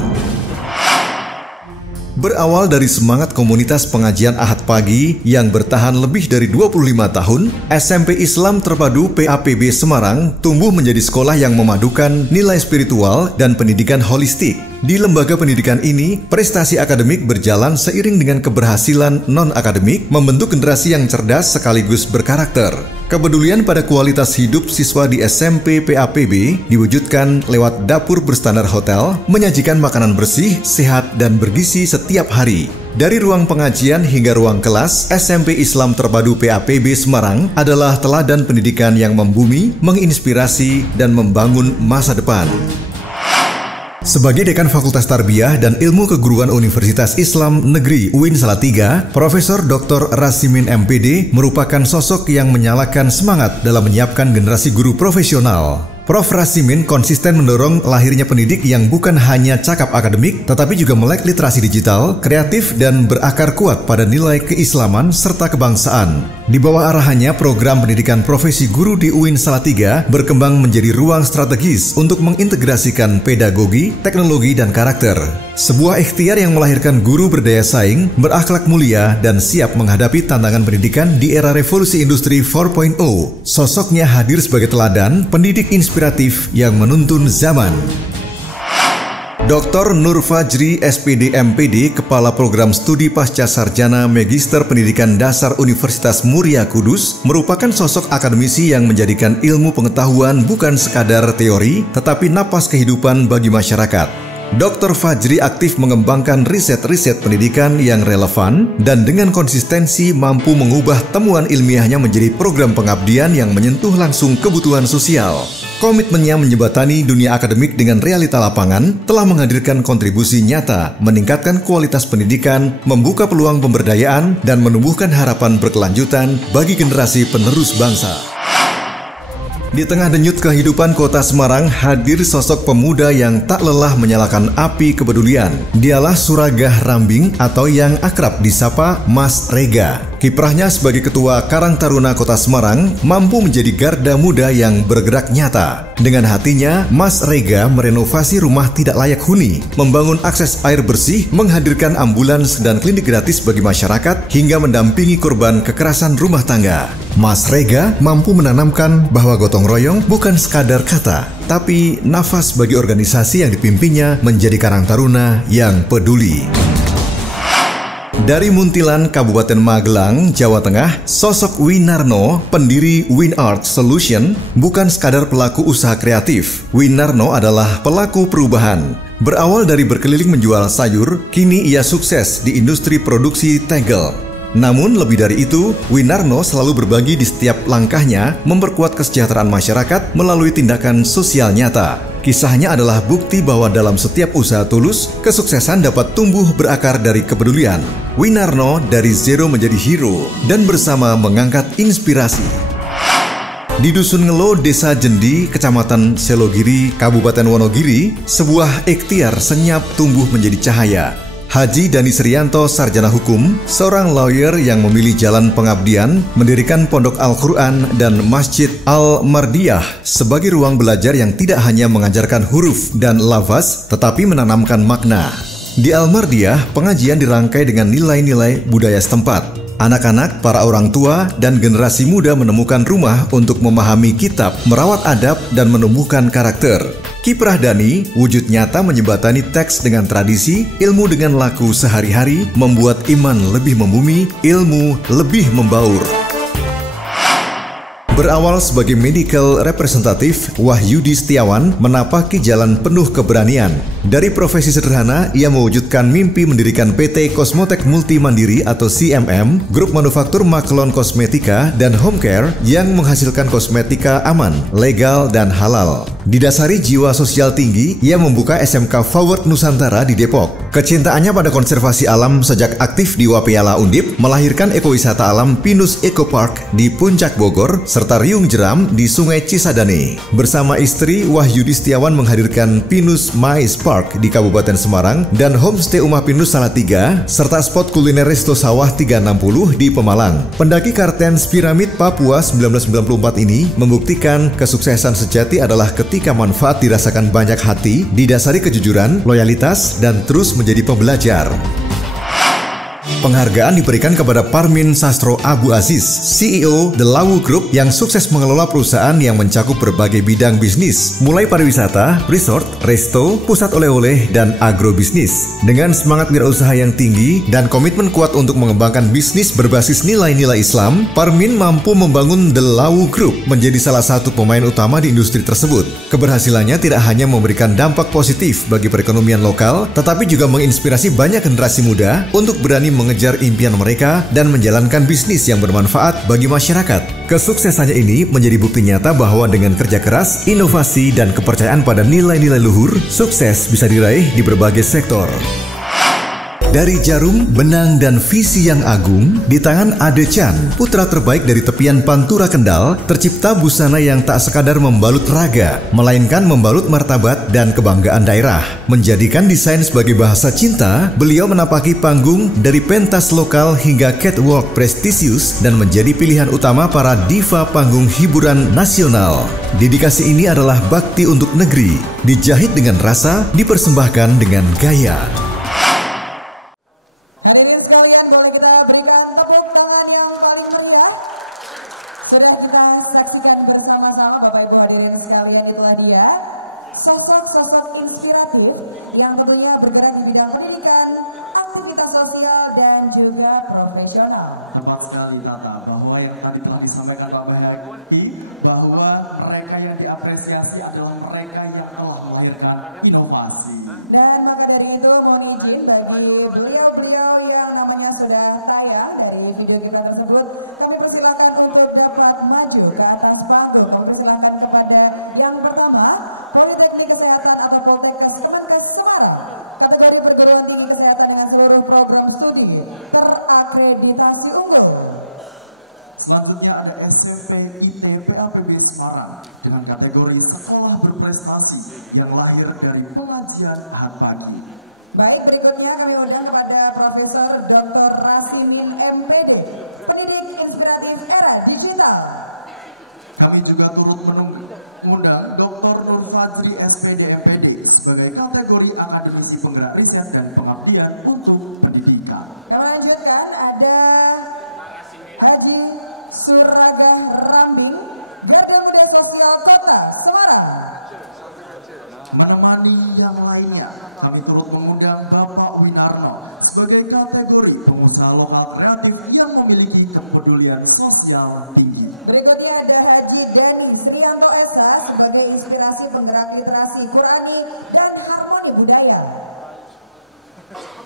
Berawal dari semangat komunitas pengajian Ahad pagi yang bertahan lebih dari 25 tahun, SMP Islam Terpadu PAPB Semarang tumbuh menjadi sekolah yang memadukan nilai spiritual dan pendidikan holistik. Di lembaga pendidikan ini, prestasi akademik berjalan seiring dengan keberhasilan non-akademik, membentuk generasi yang cerdas sekaligus berkarakter. Kepedulian pada kualitas hidup siswa di SMP PAPB diwujudkan lewat dapur berstandar hotel, menyajikan makanan bersih, sehat, dan bergizi setiap hari. Dari ruang pengajian hingga ruang kelas, SMP Islam Terpadu PAPB Semarang adalah teladan pendidikan yang membumi, menginspirasi, dan membangun masa depan. Sebagai Dekan Fakultas Tarbiyah dan Ilmu Keguruan Universitas Islam Negeri UIN Salatiga, Profesor Dr. Rasimin MPD merupakan sosok yang menyalakan semangat dalam menyiapkan generasi guru profesional. Prof. Rasimin konsisten mendorong lahirnya pendidik yang bukan hanya cakap akademik, tetapi juga melek literasi digital, kreatif, dan berakar kuat pada nilai keislaman serta kebangsaan. Di bawah arahannya, program pendidikan profesi guru di UIN Salatiga berkembang menjadi ruang strategis untuk mengintegrasikan pedagogi, teknologi, dan karakter. Sebuah ikhtiar yang melahirkan guru berdaya saing, berakhlak mulia, dan siap menghadapi tantangan pendidikan di era revolusi industri 4.0. Sosoknya hadir sebagai teladan pendidik inspiratif yang menuntun zaman. Dr. Nur Fajri, SPD MPD, Kepala Program Studi Pasca Sarjana Magister Pendidikan Dasar Universitas Muria Kudus, merupakan sosok akademisi yang menjadikan ilmu pengetahuan bukan sekadar teori, tetapi napas kehidupan bagi masyarakat. Dr. Fajri aktif mengembangkan riset-riset pendidikan yang relevan dan dengan konsistensi mampu mengubah temuan ilmiahnya menjadi program pengabdian yang menyentuh langsung kebutuhan sosial. Komitmennya menjembatani dunia akademik dengan realita lapangan telah menghadirkan kontribusi nyata, meningkatkan kualitas pendidikan, membuka peluang pemberdayaan, dan menumbuhkan harapan berkelanjutan bagi generasi penerus bangsa. Di tengah denyut kehidupan kota Semarang hadir sosok pemuda yang tak lelah menyalakan api kepedulian. Dialah Suragah Rambing atau yang akrab disapa Mas Rega. Kiprahnya sebagai Ketua Karang Taruna Kota Semarang mampu menjadi garda muda yang bergerak nyata. Dengan hatinya, Mas Rega merenovasi rumah tidak layak huni, membangun akses air bersih, menghadirkan ambulans dan klinik gratis bagi masyarakat, hingga mendampingi korban kekerasan rumah tangga. Mas Rega mampu menanamkan bahwa gotong royong bukan sekadar kata, tapi nafas bagi organisasi yang dipimpinnya menjadi Karang Taruna yang peduli. Dari Muntilan, Kabupaten Magelang, Jawa Tengah, sosok Winarno, pendiri WinArt Solution, bukan sekadar pelaku usaha kreatif. Winarno adalah pelaku perubahan. Berawal dari berkeliling menjual sayur, kini ia sukses di industri produksi tegel. Namun lebih dari itu, Winarno selalu berbagi di setiap langkahnya, memperkuat kesejahteraan masyarakat melalui tindakan sosial nyata. Kisahnya adalah bukti bahwa dalam setiap usaha tulus, kesuksesan dapat tumbuh berakar dari kepedulian. Winarno dari zero menjadi hero dan bersama mengangkat inspirasi. Di Dusun Ngelo, Desa Jendi, Kecamatan Selogiri, Kabupaten Wonogiri, sebuah ikhtiar senyap tumbuh menjadi cahaya. Haji Dani Srianto, sarjana hukum, seorang lawyer yang memilih jalan pengabdian, mendirikan Pondok Al-Quran dan Masjid Al-Mardiyah sebagai ruang belajar yang tidak hanya mengajarkan huruf dan lafaz, tetapi menanamkan makna. Di Al-Mardiyah, pengajian dirangkai dengan nilai-nilai budaya setempat. Anak-anak, para orang tua, dan generasi muda menemukan rumah untuk memahami kitab, merawat adab, dan menumbuhkan karakter. Kiprah Dani, wujud nyata menjembatani teks dengan tradisi, ilmu dengan laku sehari-hari, membuat iman lebih membumi, ilmu lebih membaur. Berawal sebagai medical representatif, Wahyudi Setiawan menapaki jalan penuh keberanian. Dari profesi sederhana, ia mewujudkan mimpi mendirikan PT Kosmotek Multi Mandiri atau CMM, grup manufaktur makelon kosmetika dan home care yang menghasilkan kosmetika aman, legal, dan halal. Didasari jiwa sosial tinggi, ia membuka SMK Forward Nusantara di Depok. Kecintaannya pada konservasi alam sejak aktif di Wapiala Undip melahirkan ekowisata alam Pinus Eco Park di Puncak Bogor, serta Riung Jeram di Sungai Cisadane. Bersama istri, Wahyudi Setiawan menghadirkan Pinus Mais Park di Kabupaten Semarang dan Homestay Umah Pinus Salatiga, serta spot kuliner Resto Sawah 360 di Pemalang. Pendaki Kartens Piramid Papua 1994 ini membuktikan kesuksesan sejati adalah ketika manfaat dirasakan banyak hati, didasari kejujuran, loyalitas, dan terus menjadi pembelajar. Penghargaan diberikan kepada Parmin Sastro Abu Aziz, CEO The Lawu Group yang sukses mengelola perusahaan yang mencakup berbagai bidang bisnis, mulai pariwisata, resort, resto, pusat oleh-oleh, dan agrobisnis. Dengan semangat wirausaha yang tinggi dan komitmen kuat untuk mengembangkan bisnis berbasis nilai-nilai Islam, Parmin mampu membangun The Lawu Group menjadi salah satu pemain utama di industri tersebut. Keberhasilannya tidak hanya memberikan dampak positif bagi perekonomian lokal, tetapi juga menginspirasi banyak generasi muda untuk berani mengejar impian mereka dan menjalankan bisnis yang bermanfaat bagi masyarakat. Kesuksesannya ini menjadi bukti nyata bahwa dengan kerja keras, inovasi, dan kepercayaan pada nilai-nilai luhur, sukses bisa diraih di berbagai sektor. Dari jarum, benang, dan visi yang agung, di tangan Ade Chan, putra terbaik dari tepian Pantura Kendal, tercipta busana yang tak sekadar membalut raga, melainkan membalut martabat dan kebanggaan daerah. Menjadikan desain sebagai bahasa cinta, beliau menapaki panggung dari pentas lokal hingga catwalk prestisius dan menjadi pilihan utama para diva panggung hiburan nasional. Dedikasi ini adalah bakti untuk negeri, dijahit dengan rasa, dipersembahkan dengan gaya. Hadirin sekalian, boleh kita berikan tepuk tangan yang paling meriah. Sudah kita saksikan bersama-sama Bapak Ibu hadirin sekalian, itulah dia sosok-sosok inspiratif yang tentunya bergerak di bidang pendidikan, aktivitas sosial, dan juga profesional. Tepat sekali Tata, bahwa yang tadi telah disampaikan Pak Bahaki, bahwa mereka yang diapresiasi adalah mereka yang telah melahirkan inovasi. Dan maka dari itu mohon izin bagi beliau-beliau yang namanya sudah tayang dari video kiprah tersebut, kami persilahkan untuk dapat maju ke atas panggung. Kami persilahkan kepada yang pertama, Politeknik Kesehatan atau Poltekkes Kemenkes Semarang, kategori perguruan tinggi kesehatan dengan seluruh program studi terakreditasi unggul. Selanjutnya ada SMP IT PAPB Semarang dengan kategori sekolah berprestasi yang lahir dari pengajian Ahad Pagi. Baik, berikutnya kami undang kepada Profesor Dr. Rasimin MPD, pendidik inspiratif era digital. Kami juga turut mengundang Dr. Nur Fajri SPD MPD sebagai kategori akademisi penggerak riset dan pengabdian untuk pendidikan. Kami lanjutkan, ada Haji Suragah Rambing, Garda Muda Sosial Kota Semarang. Menemani yang lainnya, kami turut mengundang Bapak Winarno sebagai kategori pengusaha lokal kreatif yang memiliki kepedulian sosial tinggi. Berikutnya ada Haji Dani Srianto SH sebagai inspirasi penggerak literasi Qurani dan harmoni budaya.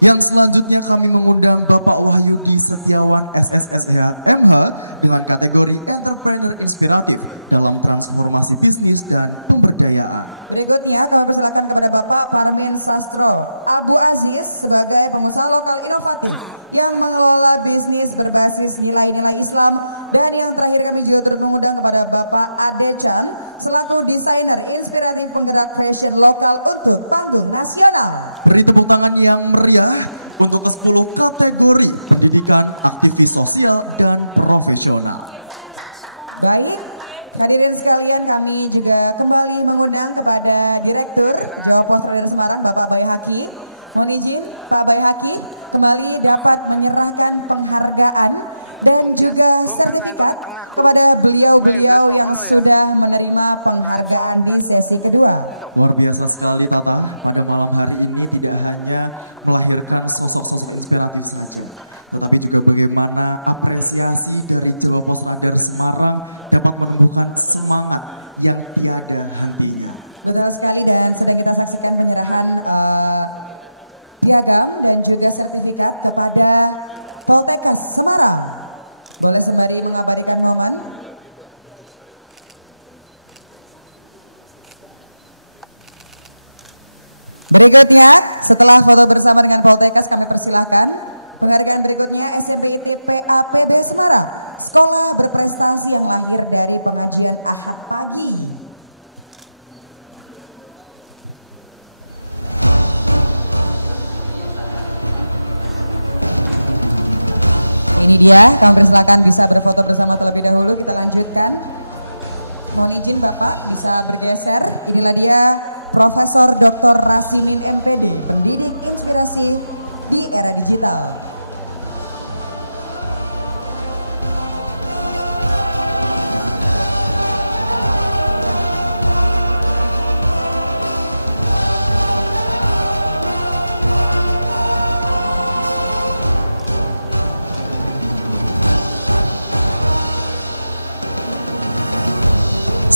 Yang selanjutnya kami mengundang Bapak Wahyudi Setiawan SSSH MH dengan kategori entrepreneur inspiratif dalam transformasi bisnis dan pemberdayaan. Berikutnya kami persilakan kepada Bapak Parmin Sastro Abu Aziz sebagai pengusaha lokal inovatif yang mengelola bisnis berbasis nilai-nilai Islam. Dan yang terakhir kami juga turut mengundang kepada Bapak Ade Chan selaku desainer inspiratif penggerak fashion lokal untuk panggung nasional. Beri tepuk tangan yang meriah untuk ke-10 kategori pendidikan, aktivis sosial, dan profesional. Baik, hadirin sekalian, kami juga kembali mengundang kepada Direktur Jawa Pos Radar Semarang, Bapak Bayi Haki. Mohon izin, Pak Bayi Haki kembali dapat menyerahkan penghargaan dan juga sertifikat kepada beliau-beliau yang sudah menerima penghargaan di sesi kedua. Luar biasa sekali Tata, pada malam hari ini tidak hanya melahirkan sosok-sosok inspiratif saja, tetapi juga bagaimana apresiasi dari Jawa Pos Radar Semarang dapat menumbuhkan semangat yang tiada hentinya. Betul sekali, dan sedang kita saksikan penyerahan piagam dan juga sertifikat kepada Poltekkes Semarang. Boleh sembari mengabadikan momen. Berikutnya, setelah foto bersama dengan Poltekkes, kami persilahkan penghargaan berikutnya SMP ITP APB Semarang, sekolah berprestasi yang lahir dari pengajian Ahad Pagi. Ini dia, kami persilakan bisa berfoto bersama terlebih dahulu. Kita lanjutkan. Mohon izin Bapak bisa bergeser. Inilah dia Profesor Dr. Rasimin MPD, pendidik inspirasi di era digital.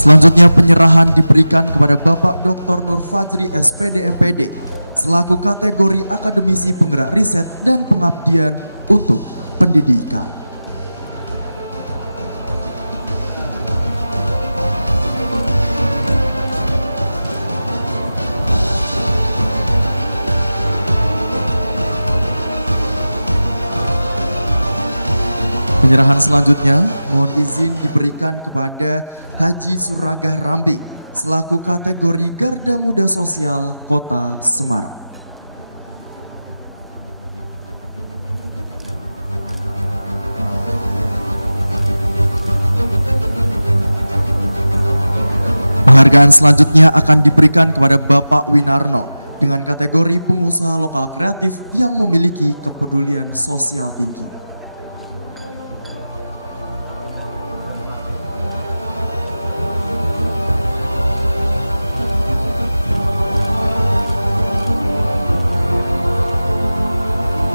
Selanjutnya penyerahan diberikan kepada Bapak Dr. Nur Fajri SPD MPD selaku kategori akademisi penggerak riset dan pengabdian untuk pendidikan. Penyerahan selanjutnya mohon izin diberikan kepada Haji Suragah Rambing selaku kategori Garda Muda Sosial Kota Semarang. Penghargaan selanjutnya akan diberikan kepada Bapak Winarno dengan kategori pengusaha lokal kreatif yang memiliki kepedulian sosial tinggi.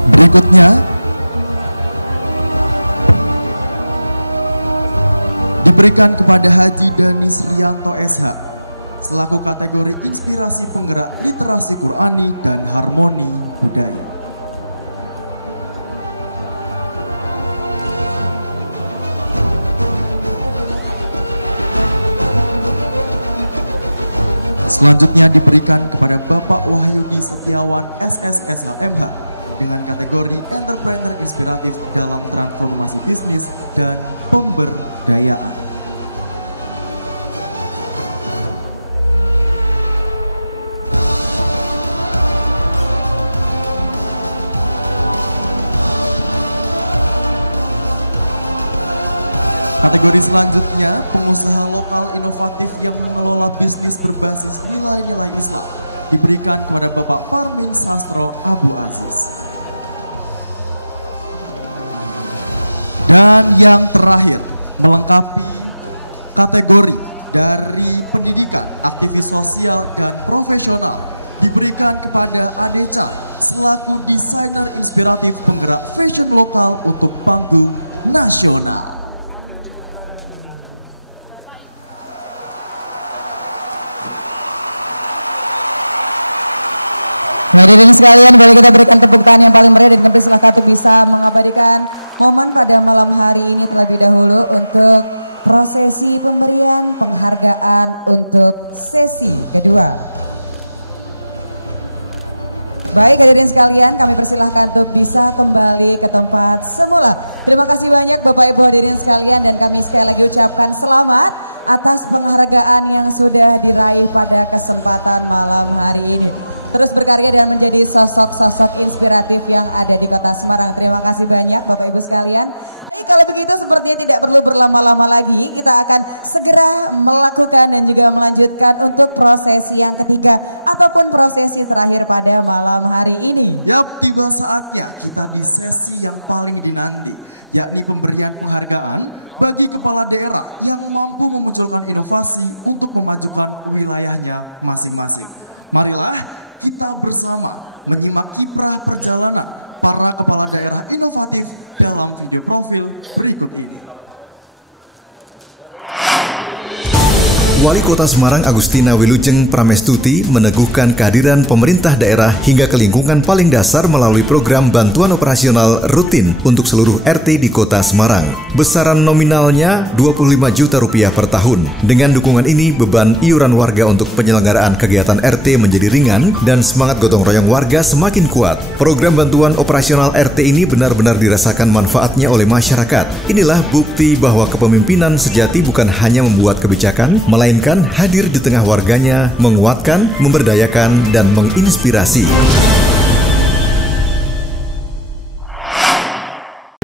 Berikutnya diberikan kepada Haji Dani Srianto SH selaku kategori inspirasi penggerak literasi Qurani dan harmoni budaya. Selanjutnya diberikan kepada Bapak Wahyudi Setiawan SSSH MH dengan kategori entrepreneur inspiratif dalam transformasi bisnis dan pemberdayaan. Kategori selanjutnya, pengusaha lokal inovatif yang mengelola bisnis berbasis nilai-nilai Islam diberikan kepada Bapak Parmin Sastro Abu Aziz. Dan yang terakhir, melengkapi kategori dari pendidikan, aktivis sosial, dan profesional diberikan kepada Adeca selaku desainer inspiratif penggerak fashion lokal untuk panggung nasional. Hadirin sekalian, boleh kita berikan tepuk tangan yang paling meriah dan kami silakan untuk bisa mengabadikan momen pada malam hari ini terlebih dahulu untuk prosesi pemberian penghargaan untuk sesi kedua. Baik hadirin sekalian, kami persilahkan untuk bisa kembali ke tempat semula. Terima kasih banyak Bapak Ibu hadirin sekalian dan kami sekali lagi ucapkan selamat atas penghargaan yang sudah diraih pada kesempatan malam hari ini. Terus berkarya dan menjadi sosok-sosok inspiratif yang ada di Kota Semarang. Terima kasih banyak Bapak Ibu sekalian. Kalau begitu sepertinya tidak perlu berlama-lama lagi, kita akan segera melakukan dan juga melanjutkan untuk prosesi yang ketiga ataupun prosesi terakhir pada malam hari ini. Yap, tiba saatnya kita di sesi yang paling dinanti, yakni pemberian penghargaan bagi kepala daerah yang mampu memunculkan inovasi untuk memajukan wilayahnya masing-masing. Marilah kita bersama menyimak kiprah perjalanan para kepala daerah inovatif dalam video profil berikut ini. Wali Kota Semarang Agustina Wilujeng Pramestuti meneguhkan kehadiran pemerintah daerah hingga ke lingkungan paling dasar melalui program bantuan operasional rutin untuk seluruh RT di Kota Semarang. Besaran nominalnya Rp25 juta per tahun. Dengan dukungan ini, beban iuran warga untuk penyelenggaraan kegiatan RT menjadi ringan dan semangat gotong royong warga semakin kuat. Program bantuan operasional RT ini benar-benar dirasakan manfaatnya oleh masyarakat. Inilah bukti bahwa kepemimpinan sejati bukan hanya membuat kebijakan, melainkan hadir di tengah warganya, menguatkan, memberdayakan, dan menginspirasi.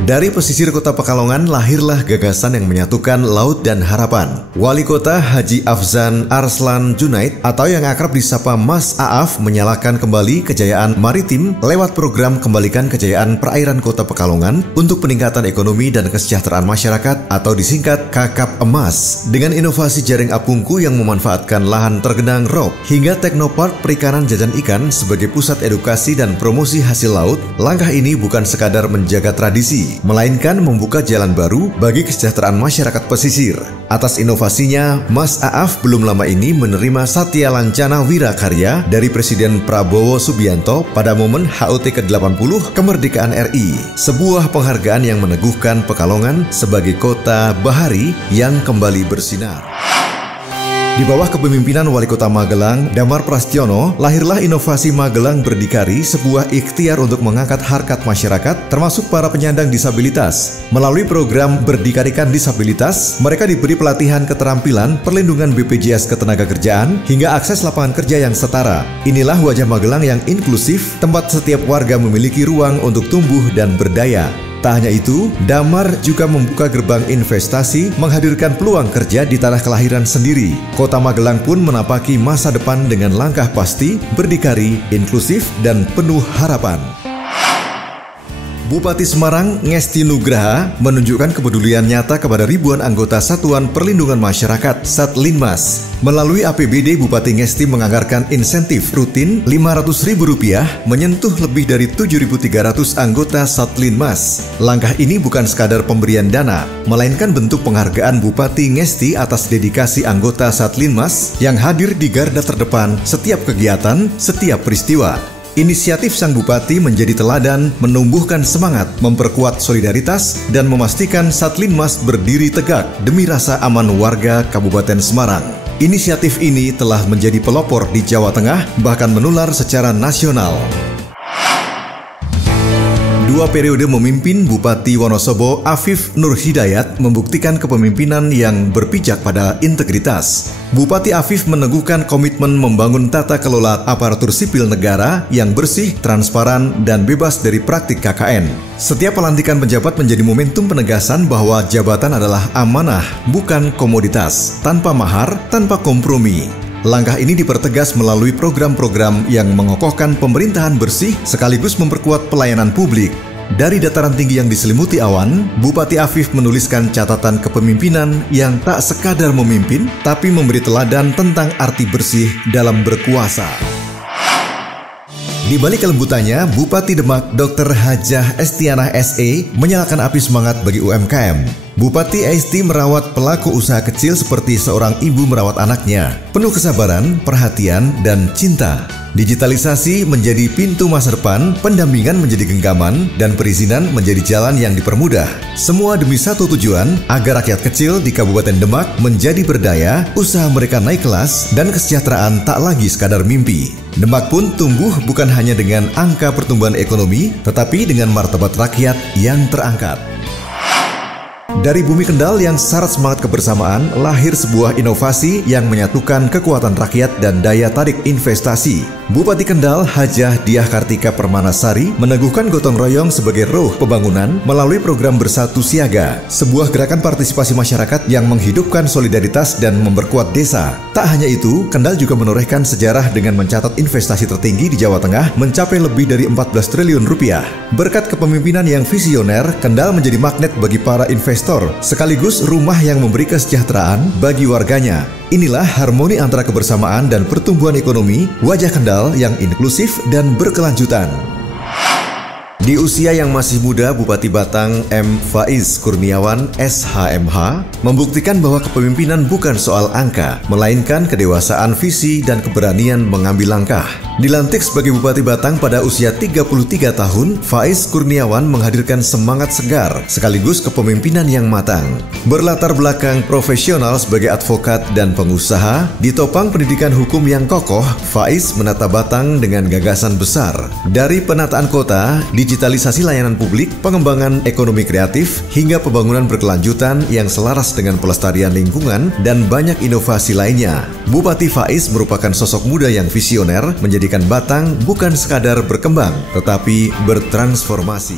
Dari pesisir Kota Pekalongan lahirlah gagasan yang menyatukan laut dan harapan. Wali Kota Haji Afzan Arslan Junaid atau yang akrab disapa Mas Aaf menyalakan kembali kejayaan maritim lewat program Kembalikan Kejayaan Perairan Kota Pekalongan untuk peningkatan ekonomi dan kesejahteraan masyarakat atau disingkat KKAP Emas. Dengan inovasi jaring apungku yang memanfaatkan lahan tergenang rob hingga teknopark perikanan jajan ikan sebagai pusat edukasi dan promosi hasil laut, langkah ini bukan sekadar menjaga tradisi, melainkan membuka jalan baru bagi kesejahteraan masyarakat pesisir. Atas inovasinya, Mas Aaf belum lama ini menerima Satya Lancana Wirakarya dari Presiden Prabowo Subianto pada momen HUT ke-80 kemerdekaan RI. Sebuah penghargaan yang meneguhkan Pekalongan sebagai kota bahari yang kembali bersinar. Di bawah kepemimpinan Wali Kota Magelang, Damar Prastiono, lahirlah inovasi Magelang Berdikari, sebuah ikhtiar untuk mengangkat harkat masyarakat, termasuk para penyandang disabilitas. Melalui program Berdikarikan Disabilitas, mereka diberi pelatihan keterampilan, perlindungan BPJS Ketenagakerjaan, hingga akses lapangan kerja yang setara. Inilah wajah Magelang yang inklusif, tempat setiap warga memiliki ruang untuk tumbuh dan berdaya. Tak hanya itu, Damar juga membuka gerbang investasi, menghadirkan peluang kerja di tanah kelahiran sendiri. Kota Magelang pun menapaki masa depan dengan langkah pasti, berdikari, inklusif, dan penuh harapan. Bupati Semarang Ngesti Nugraha menunjukkan kepedulian nyata kepada ribuan anggota Satuan Perlindungan Masyarakat Satlinmas. Melalui APBD, Bupati Ngesti menganggarkan insentif rutin Rp500.000 menyentuh lebih dari 7.300 anggota Satlinmas. Langkah ini bukan sekadar pemberian dana, melainkan bentuk penghargaan Bupati Ngesti atas dedikasi anggota Satlinmas yang hadir di garda terdepan setiap kegiatan, setiap peristiwa. Inisiatif sang bupati menjadi teladan, menumbuhkan semangat, memperkuat solidaritas, dan memastikan Satlinmas berdiri tegak demi rasa aman warga Kabupaten Semarang. Inisiatif ini telah menjadi pelopor di Jawa Tengah, bahkan menular secara nasional. 2 periode memimpin Bupati Wonosobo Afif Nur Hidayat membuktikan kepemimpinan yang berpijak pada integritas. Bupati Afif meneguhkan komitmen membangun tata kelola aparatur sipil negara yang bersih, transparan, dan bebas dari praktik KKN. Setiap pelantikan pejabat menjadi momentum penegasan bahwa jabatan adalah amanah, bukan komoditas, tanpa mahar, tanpa kompromi. Langkah ini dipertegas melalui program-program yang mengokohkan pemerintahan bersih sekaligus memperkuat pelayanan publik. Dari dataran tinggi yang diselimuti awan, Bupati Afif menuliskan catatan kepemimpinan yang tak sekadar memimpin, tapi memberi teladan tentang arti bersih dalam berkuasa. Di balik kelembutannya, Bupati Demak Dr. Hajah Estianah SE menyalakan api semangat bagi UMKM. Bupati Esti merawat pelaku usaha kecil seperti seorang ibu merawat anaknya, penuh kesabaran, perhatian, dan cinta. Digitalisasi menjadi pintu masa depan, pendampingan menjadi genggaman, dan perizinan menjadi jalan yang dipermudah. Semua demi satu tujuan, agar rakyat kecil di Kabupaten Demak menjadi berdaya, usaha mereka naik kelas, dan kesejahteraan tak lagi sekadar mimpi. Demak pun tumbuh bukan hanya dengan angka pertumbuhan ekonomi, tetapi dengan martabat rakyat yang terangkat. Dari bumi Kendal yang syarat semangat kebersamaan, lahir sebuah inovasi yang menyatukan kekuatan rakyat dan daya tarik investasi. Bupati Kendal Hajah Diah Kartika Permanasari meneguhkan gotong royong sebagai roh pembangunan melalui program Bersatu Siaga, sebuah gerakan partisipasi masyarakat yang menghidupkan solidaritas dan memperkuat desa. Tak hanya itu, Kendal juga menorehkan sejarah dengan mencatat investasi tertinggi di Jawa Tengah mencapai lebih dari 14 triliun rupiah. Berkat kepemimpinan yang visioner, Kendal menjadi magnet bagi para investor, sekaligus rumah yang memberi kesejahteraan bagi warganya. Inilah harmoni antara kebersamaan dan pertumbuhan ekonomi, wajah Kendal yang inklusif dan berkelanjutan. Di usia yang masih muda, Bupati Batang M. Faiz Kurniawan SHMH membuktikan bahwa kepemimpinan bukan soal angka, melainkan kedewasaan visi dan keberanian mengambil langkah. Dilantik sebagai Bupati Batang pada usia 33 tahun, Faiz Kurniawan menghadirkan semangat segar sekaligus kepemimpinan yang matang. Berlatar belakang profesional sebagai advokat dan pengusaha, ditopang pendidikan hukum yang kokoh, Faiz menata Batang dengan gagasan besar. Dari penataan kota, digitalisasi layanan publik, pengembangan ekonomi kreatif, hingga pembangunan berkelanjutan yang selaras dengan pelestarian lingkungan dan banyak inovasi lainnya. Bupati Faiz merupakan sosok muda yang visioner, menjadikan Batang bukan sekadar berkembang, tetapi bertransformasi.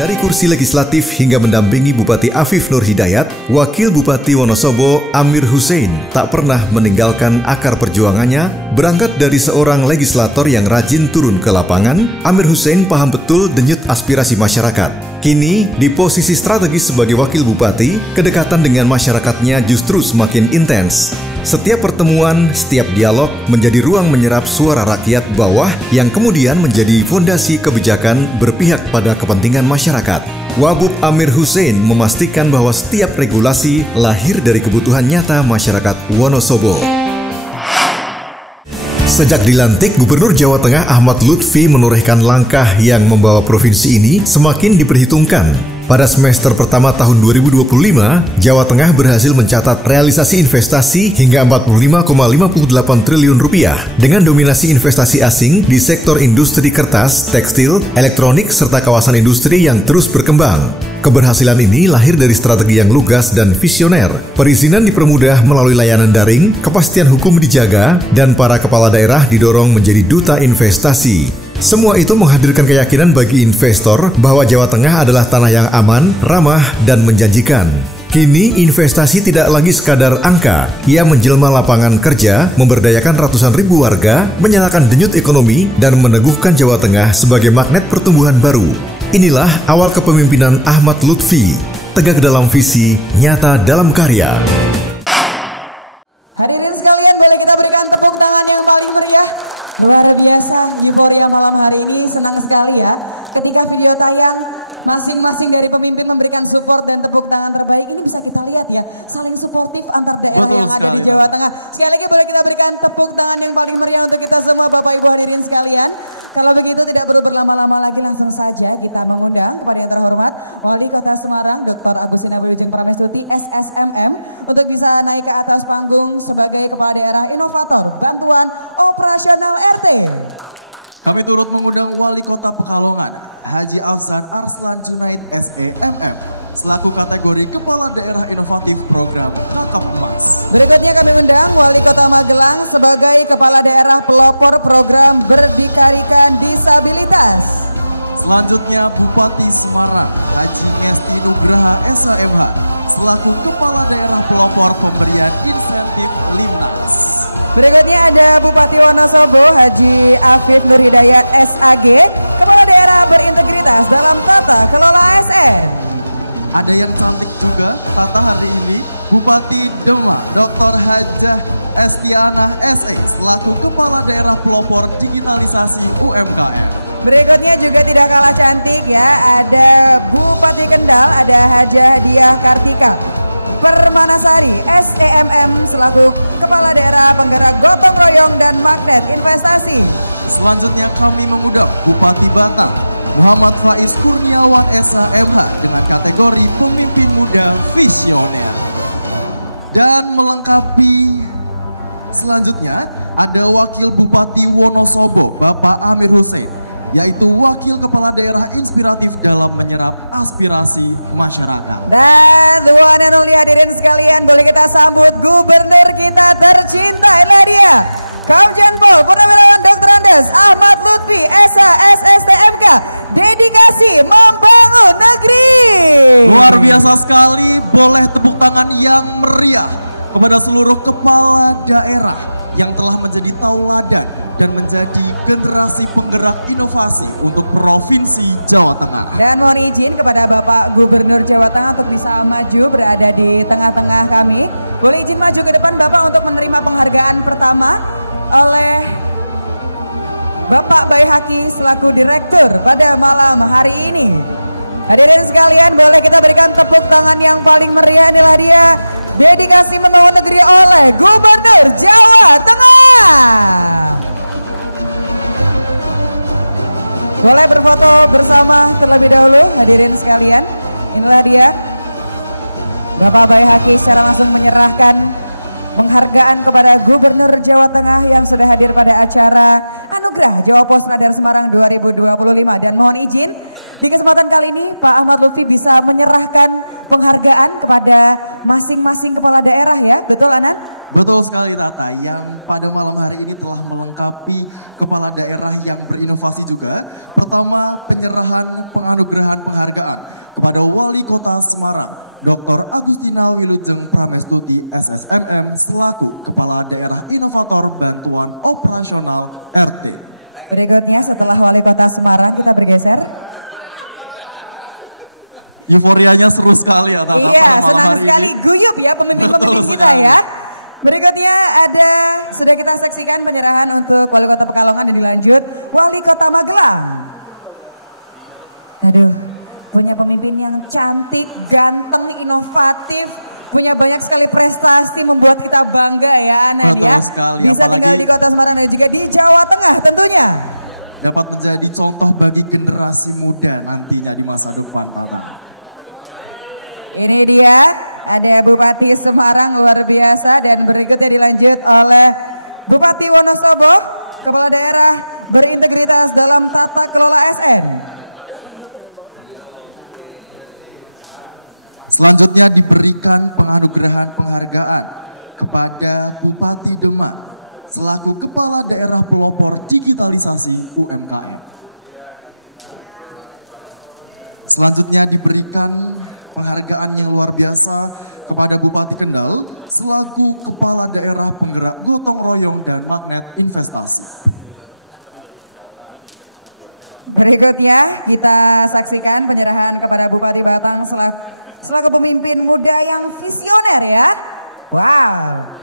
Dari kursi legislatif hingga mendampingi Bupati Afif Nur Hidayat, Wakil Bupati Wonosobo Amir Hussein tak pernah meninggalkan akar perjuangannya. Berangkat dari seorang legislator yang rajin turun ke lapangan, Amir Hussein paham betul denyut aspirasi masyarakat. Kini, di posisi strategis sebagai Wakil Bupati, kedekatan dengan masyarakatnya justru semakin intens. Setiap pertemuan, setiap dialog menjadi ruang menyerap suara rakyat bawah yang kemudian menjadi fondasi kebijakan berpihak pada kepentingan masyarakat. Wabub Amir Hussein memastikan bahwa setiap regulasi lahir dari kebutuhan nyata masyarakat Wonosobo. Sejak dilantik, Gubernur Jawa Tengah Ahmad Lutfi menorehkan langkah yang membawa provinsi ini semakin diperhitungkan. Pada semester pertama tahun 2025, Jawa Tengah berhasil mencatat realisasi investasi hingga 45,58 triliun rupiah dengan dominasi investasi asing di sektor industri kertas, tekstil, elektronik, serta kawasan industri yang terus berkembang. Keberhasilan ini lahir dari strategi yang lugas dan visioner. Perizinan dipermudah melalui layanan daring, kepastian hukum dijaga, dan para kepala daerah didorong menjadi duta investasi. Semua itu menghadirkan keyakinan bagi investor bahwa Jawa Tengah adalah tanah yang aman, ramah, dan menjanjikan. Kini investasi tidak lagi sekadar angka, ia menjelma lapangan kerja, memberdayakan ratusan ribu warga, menyalakan denyut ekonomi, dan meneguhkan Jawa Tengah sebagai magnet pertumbuhan baru. Inilah awal kepemimpinan Ahmad Lutfi, tegak dalam visi, nyata dalam karya. Hadirin sekalian, boleh kita berikan tepuk tangan yang paling meriah. Luar biasa, euforia malam hari ini, senang sekali ya. Ketika video tayang, masing-masing dari pemimpin memberikan support dan tepuk tangan terbaik. Ini bisa kita lihat ya, saling suportif antar daerah yang ada di Jawa Tengah. Sekali lagi boleh kita berikan tepuk tangan yang paling meriah untuk kita semua Bapak Ibu hadirin sekalian. Kalau begitu tidak perlu berlama-lama lagi, langsung saja kita mengundang kepada yang terhormat Wali Kota Semarang Dr. Agustina Wilujeng Pramestuti SSMM untuk bisa naik ke atas panggung sebagai Kepala Daerah Inovator Bantuan Operasional RT. Kami turut mengundang Wali Kota Pekalongan Haji Afzan Arslan Junaid SEMM selaku kategori Kepala Daerah Inovatif Program Kakap Emas. Berikutnya kami undang Wali Kota Magelang sebagai Kepala Daerah Pelopor Program Berdikarikan Disabilitas. Selanjutnya Bupati Semarang Haji Ngesti Nugraha SHMH selaku Kepala Daerah Pelopor Pemberian Insentif Limnas. Berikutnya ada Bupati Wonosobo Haji Afif Nur Hidayat SAG, Kepala Daerah Berintegritas dalam Tata Kelola ASN. Ada yang cantik juga tata hari ini, Bupati Demak Dr. Hajah Estianah SE selaku Kepala Daerah Pelopor Digitalisasi UMKM. Berikutnya juga tidak kalah cantik ya, ada Bupati Kendal, ada Hajah Diah Kartika Permanasari SEMM selaku Kepala Daerah Penggerak Gotong Royong dan Magnet Investasi. Selanjutnya kami mengundang Bupati Batang Muhammad Faiz Kurniawan SHMH dengan kategori Pemimpin Muda Visioner. Dan melengkapi selanjutnya ada Wakil Bupati Wonosobo Bapak Amir Hussein, yaitu Wakil Kepala Daerah Inspiratif dalam menyerap aspirasi masyarakat. Dan the one and only hadirin sekalian, boleh kita sambut Gubernur kita tercinta, inilah dia Komjen Pol Purnawirawan Dr. Andes Ahmad Lutfi SHSSTMK, dedikasi membangun negeri. Luar biasa sekali, boleh tepuk tangan yang meriah kepada seluruh kepala daerah yang telah menjadi tauladan dan menjadi generasi penggerak inovasi untuk Provinsi Jawa Tengah. Dan mohon izin kepada Bapak Gubernur Jawa Tengah untuk bisa maju berada di tengah-tengah kami. Boleh izin maju ke depan Bapak untuk menerima penghargaan pertama oleh Bapak Baihaki selaku Direktur pada malam hari ini. Hadirin sekalian, boleh kita berikan tepuk tangan yang paling meriah, inilah dia dedikasi membangun negeri oleh Gubernur Jawa Tengah. Boleh berfoto bersama terlebih dahulu hadirin sekalian. Inilah dia Bapak Baihaki secara langsung menyerahkan penghargaan kepada Gubernur Jawa Tengah yang sudah hadir pada acara Anugerah Jawa Pos Radar Semarang 2025. Dan mohon izin di kesempatan kali ini Pak Ahmad Lutfi bisa menyerahkan penghargaan kepada masing-masing kepala daerah ya, betul Anan? Betul sekali Tata, yang pada malam hari ini telah melengkapi kepala daerah yang berinovasi juga. Pertama, penyerahan penganugerahan penghargaan kepada Wali Kota Semarang Dr. Agustina Wilujeng Pramestuti SSMM selaku Kepala Daerah Inovator Bantuan Operasional RT. Berikutnya setelah Wali Kota Semarang kita bergeser. Euforianya seru sekali ya Tata, iya, pada malam senang hari sekali ini. guyup ya pemimpin-pemimpin kita ya. Berikutnya sudah kita saksikan penyerahan untuk Wali Kota Pekalongan dan dilanjut Wali Kota Magelang. Aduh, punya pemimpin yang cantik, ganteng, inovatif, punya banyak sekali prestasi membuat kita bangga ya Anan. Betul ya. sekali, Bisa apalagi tinggal di Kota Semarang dan juga di Jawa Tengah tentunya. Dapat menjadi contoh bagi generasi muda nantinya di masa depan Tata. Ini dia, ada Bupati Semarang luar biasa dan berikutnya dilanjut oleh Bupati Wonosobo, Kepala Daerah Berintegritas dalam Tata Kelola ASN. Selanjutnya diberikan penganugerahan penghargaan kepada Bupati Demak selaku Kepala Daerah Pelopor Digitalisasi UMKM. Selanjutnya diberikan penghargaan yang luar biasa kepada Bupati Kendal selaku Kepala Daerah Penggerak Gotong Royong dan Magnet Investasi. Berikutnya kita saksikan penyerahan kepada Bupati Batang selaku pemimpin muda yang visioner ya. Wow.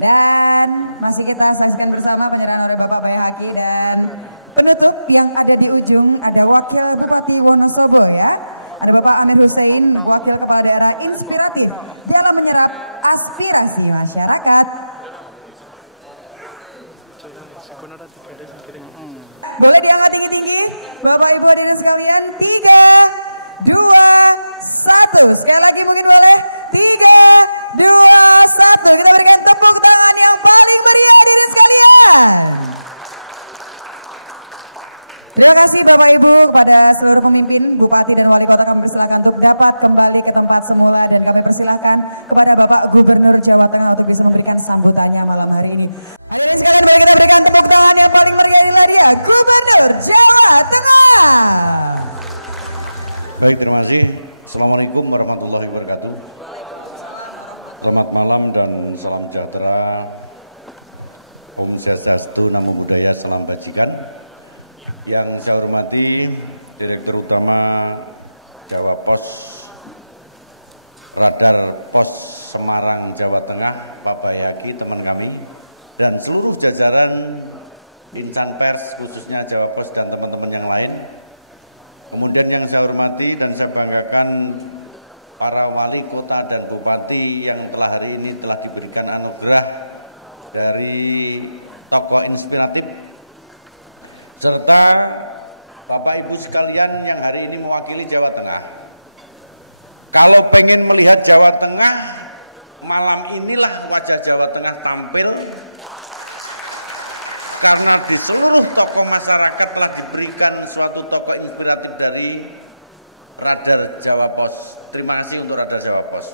Dan masih kita saksikan bersama penyerahan oleh Bapak Baihaki dan penutup yang ada di ujung ada Wakil Bupati Wonosobo ya. Ada Bapak Amir Hussein, Wakil Kepala Daerah Inspiratif dalam menyerap aspirasi masyarakat. Boleh diangkat tinggi-tinggi, Bapak Ibu hadirin sekalian. 3, 2, 1. Sekali lagi mungkin boleh. 3, 2, 1. Kita berikan tepuk tangan yang paling meriah hadirin sekalian. Terima kasih Bapak Ibu kepada seluruh pemimpin, Bupati dan Wali Kota. Kami persilahkan untuk dapat kembali ke tempat semula dan kami persilahkan kepada Bapak Gubernur Jawa Tengah untuk bisa memberikan sambutannya malam hari ini. Hadirin sekalian, boleh kita berikan tepuk tangan yang paling meriah. Inilah dia Gubernur Jawa Tengah. Baik, terima kasih. Assalamualaikum warahmatullahi wabarakatuh. Selamat malam dan salam sejahtera. Om Swastiastu, Namo Buddhaya, salam bajikan. Yang saya hormati Direktur Utama Jawa Pos Radar Pos Semarang Jawa Tengah, Pak Bayhaki, teman kami, dan seluruh jajaran insan pers khususnya Jawa Pos dan teman-teman yang lain. Kemudian yang saya hormati dan saya banggakan para wali kota dan bupati yang telah hari ini telah diberikan anugerah dari tokoh inspiratif, serta Bapak Ibu sekalian yang hari ini mewakili Jawa Tengah. Kalau pengen melihat Jawa Tengah, malam inilah wajah Jawa Tengah tampil, karena di seluruh tokoh masyarakat telah diberikan suatu tokoh inspiratif dari Radar Jawa Pos. Terima kasih untuk Radar Jawa Pos.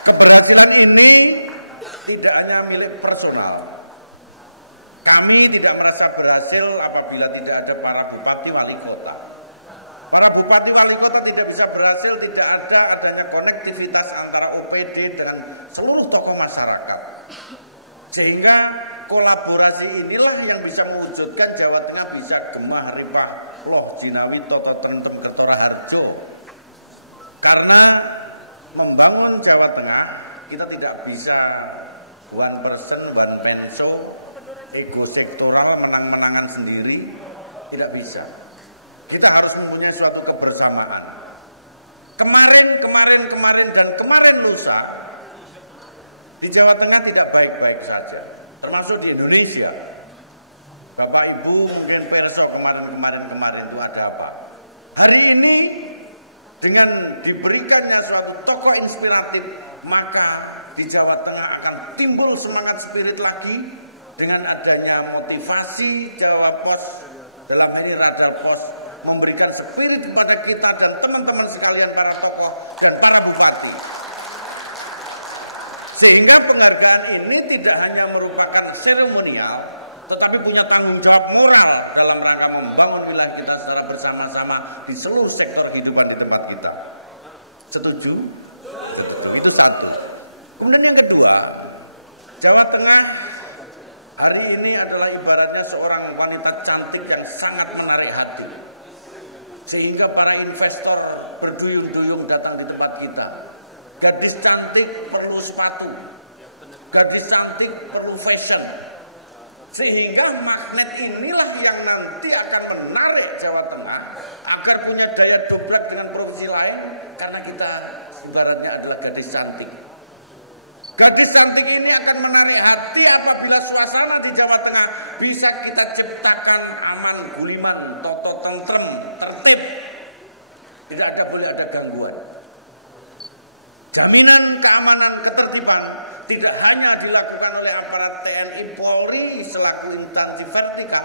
Keberhasilan ini tidak hanya milik personal. Kami tidak merasa berhasil apabila tidak ada para bupati wali kota. Para bupati wali kota tidak bisa berhasil tidak ada adanya konektivitas antara OPD dengan seluruh tokoh masyarakat. Sehingga kolaborasi inilah yang bisa mewujudkan Jawa Tengah bisa gemah ripah loh jinawi toto tentem kertora harjo. Karena membangun Jawa Tengah kita tidak bisa one person one penso, ego sektoral, menang-menangan sendiri, tidak bisa. Kita harus mempunyai suatu kebersamaan. Kemarin dan kemarin lusa di Jawa Tengah tidak baik-baik saja, termasuk di Indonesia. Bapak Ibu mungkin perso kemarin itu ada apa. Hari ini dengan diberikannya suatu tokoh inspiratif, maka di Jawa Tengah akan timbul semangat spirit lagi dengan adanya motivasi Jawa Pos, dalam ini Radar Pos, memberikan spirit kepada kita dan teman-teman sekalian para tokoh dan para bupati. Sehingga penghargaan ini tidak hanya merupakan seremonial, tetapi punya tanggung jawab moral dalam rangka membangun wilayah kita secara bersama-sama di seluruh sektor kehidupan di tempat kita. Setuju? Setuju, itu satu. Kemudian yang kedua, Jawa Tengah hari ini adalah ibaratnya seorang wanita cantik yang sangat menarik hati. Sehingga para investor berduyun-duyung datang di tempat kita. Gadis cantik perlu sepatu. Gadis cantik perlu fashion. Sehingga magnet inilah yang nanti akan menarik Jawa Tengah agar punya daya dobrak dengan provinsi lain, karena kita ibaratnya adalah gadis cantik. Gadis cantik ini akan menarik hati apabila suasana di Jawa Tengah bisa kita ciptakan aman, guliman, toto tentrem, tertib. Tidak boleh ada gangguan. Jaminan keamanan, ketertiban tidak hanya dilakukan oleh aparat TNI Polri selaku instansi vertikal,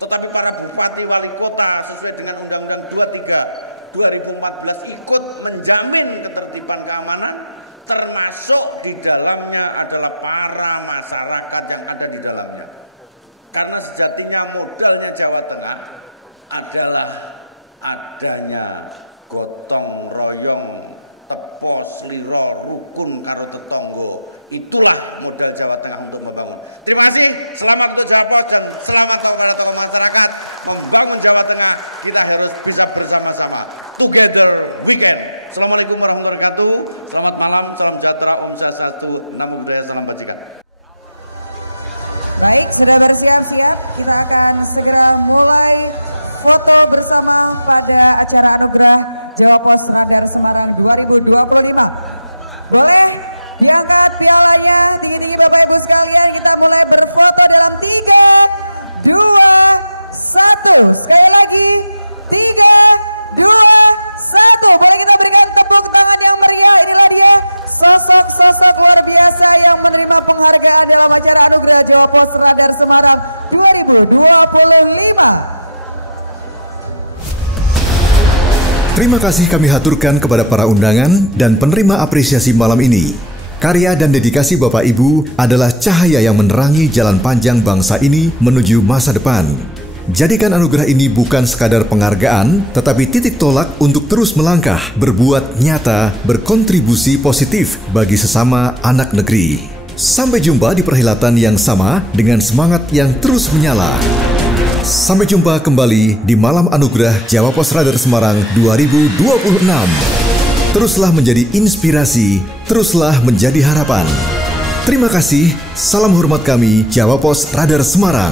tetapi para bupati wali kota sesuai dengan Undang-Undang 23 2014 ikut menjamin ketertiban keamanan. Termasuk di dalamnya adalah para masyarakat yang ada di dalamnya. Karena sejatinya modalnya Jawa Tengah adalah adanya gotong royong, tepo sliro, rukun karo tetonggo. Itulah modal Jawa Tengah untuk membangun. Terima kasih, selamat untuk Jawa Pos dan selamat kepada tokoh masyarakat. Membangun Jawa Tengah kita harus bisa bersama-sama. Together we can. Assalamualaikum warahmatullahi wabarakatuh. Selamat malam, salam sejahtera, Om Swastiastu, Namo Buddhaya, salam bajikan. Baik, sudah bersiap-siap. Kita akan segera mulai foto bersama pada acara anugerah Jawa Pos Radar Semarang 2025. Boleh diangkat pialanya tinggi-tinggi Bapak Ibu sekalian. Kita mulai berfoto dalam 3, 2, 1. Sekali lagi 3, 2, 1. Boleh kita berikan tepuk tangan yang meriah. Inilah dia sosok-sosok luar biasa yang menerima penghargaan dalam acara anugerah Jawa Pos Radar Semarang 2025. Terima kasih kami haturkan kepada para undangan dan penerima apresiasi malam ini. Karya dan dedikasi Bapak Ibu adalah cahaya yang menerangi jalan panjang bangsa ini menuju masa depan. Jadikan anugerah ini bukan sekadar penghargaan, tetapi titik tolak untuk terus melangkah, berbuat nyata, berkontribusi positif bagi sesama anak negeri. Sampai jumpa di perhelatan yang sama dengan semangat yang terus menyala. Sampai jumpa kembali di Malam Anugerah Jawa Pos Radar Semarang 2026. Teruslah menjadi inspirasi, teruslah menjadi harapan. Terima kasih, salam hormat kami Jawa Pos Radar Semarang.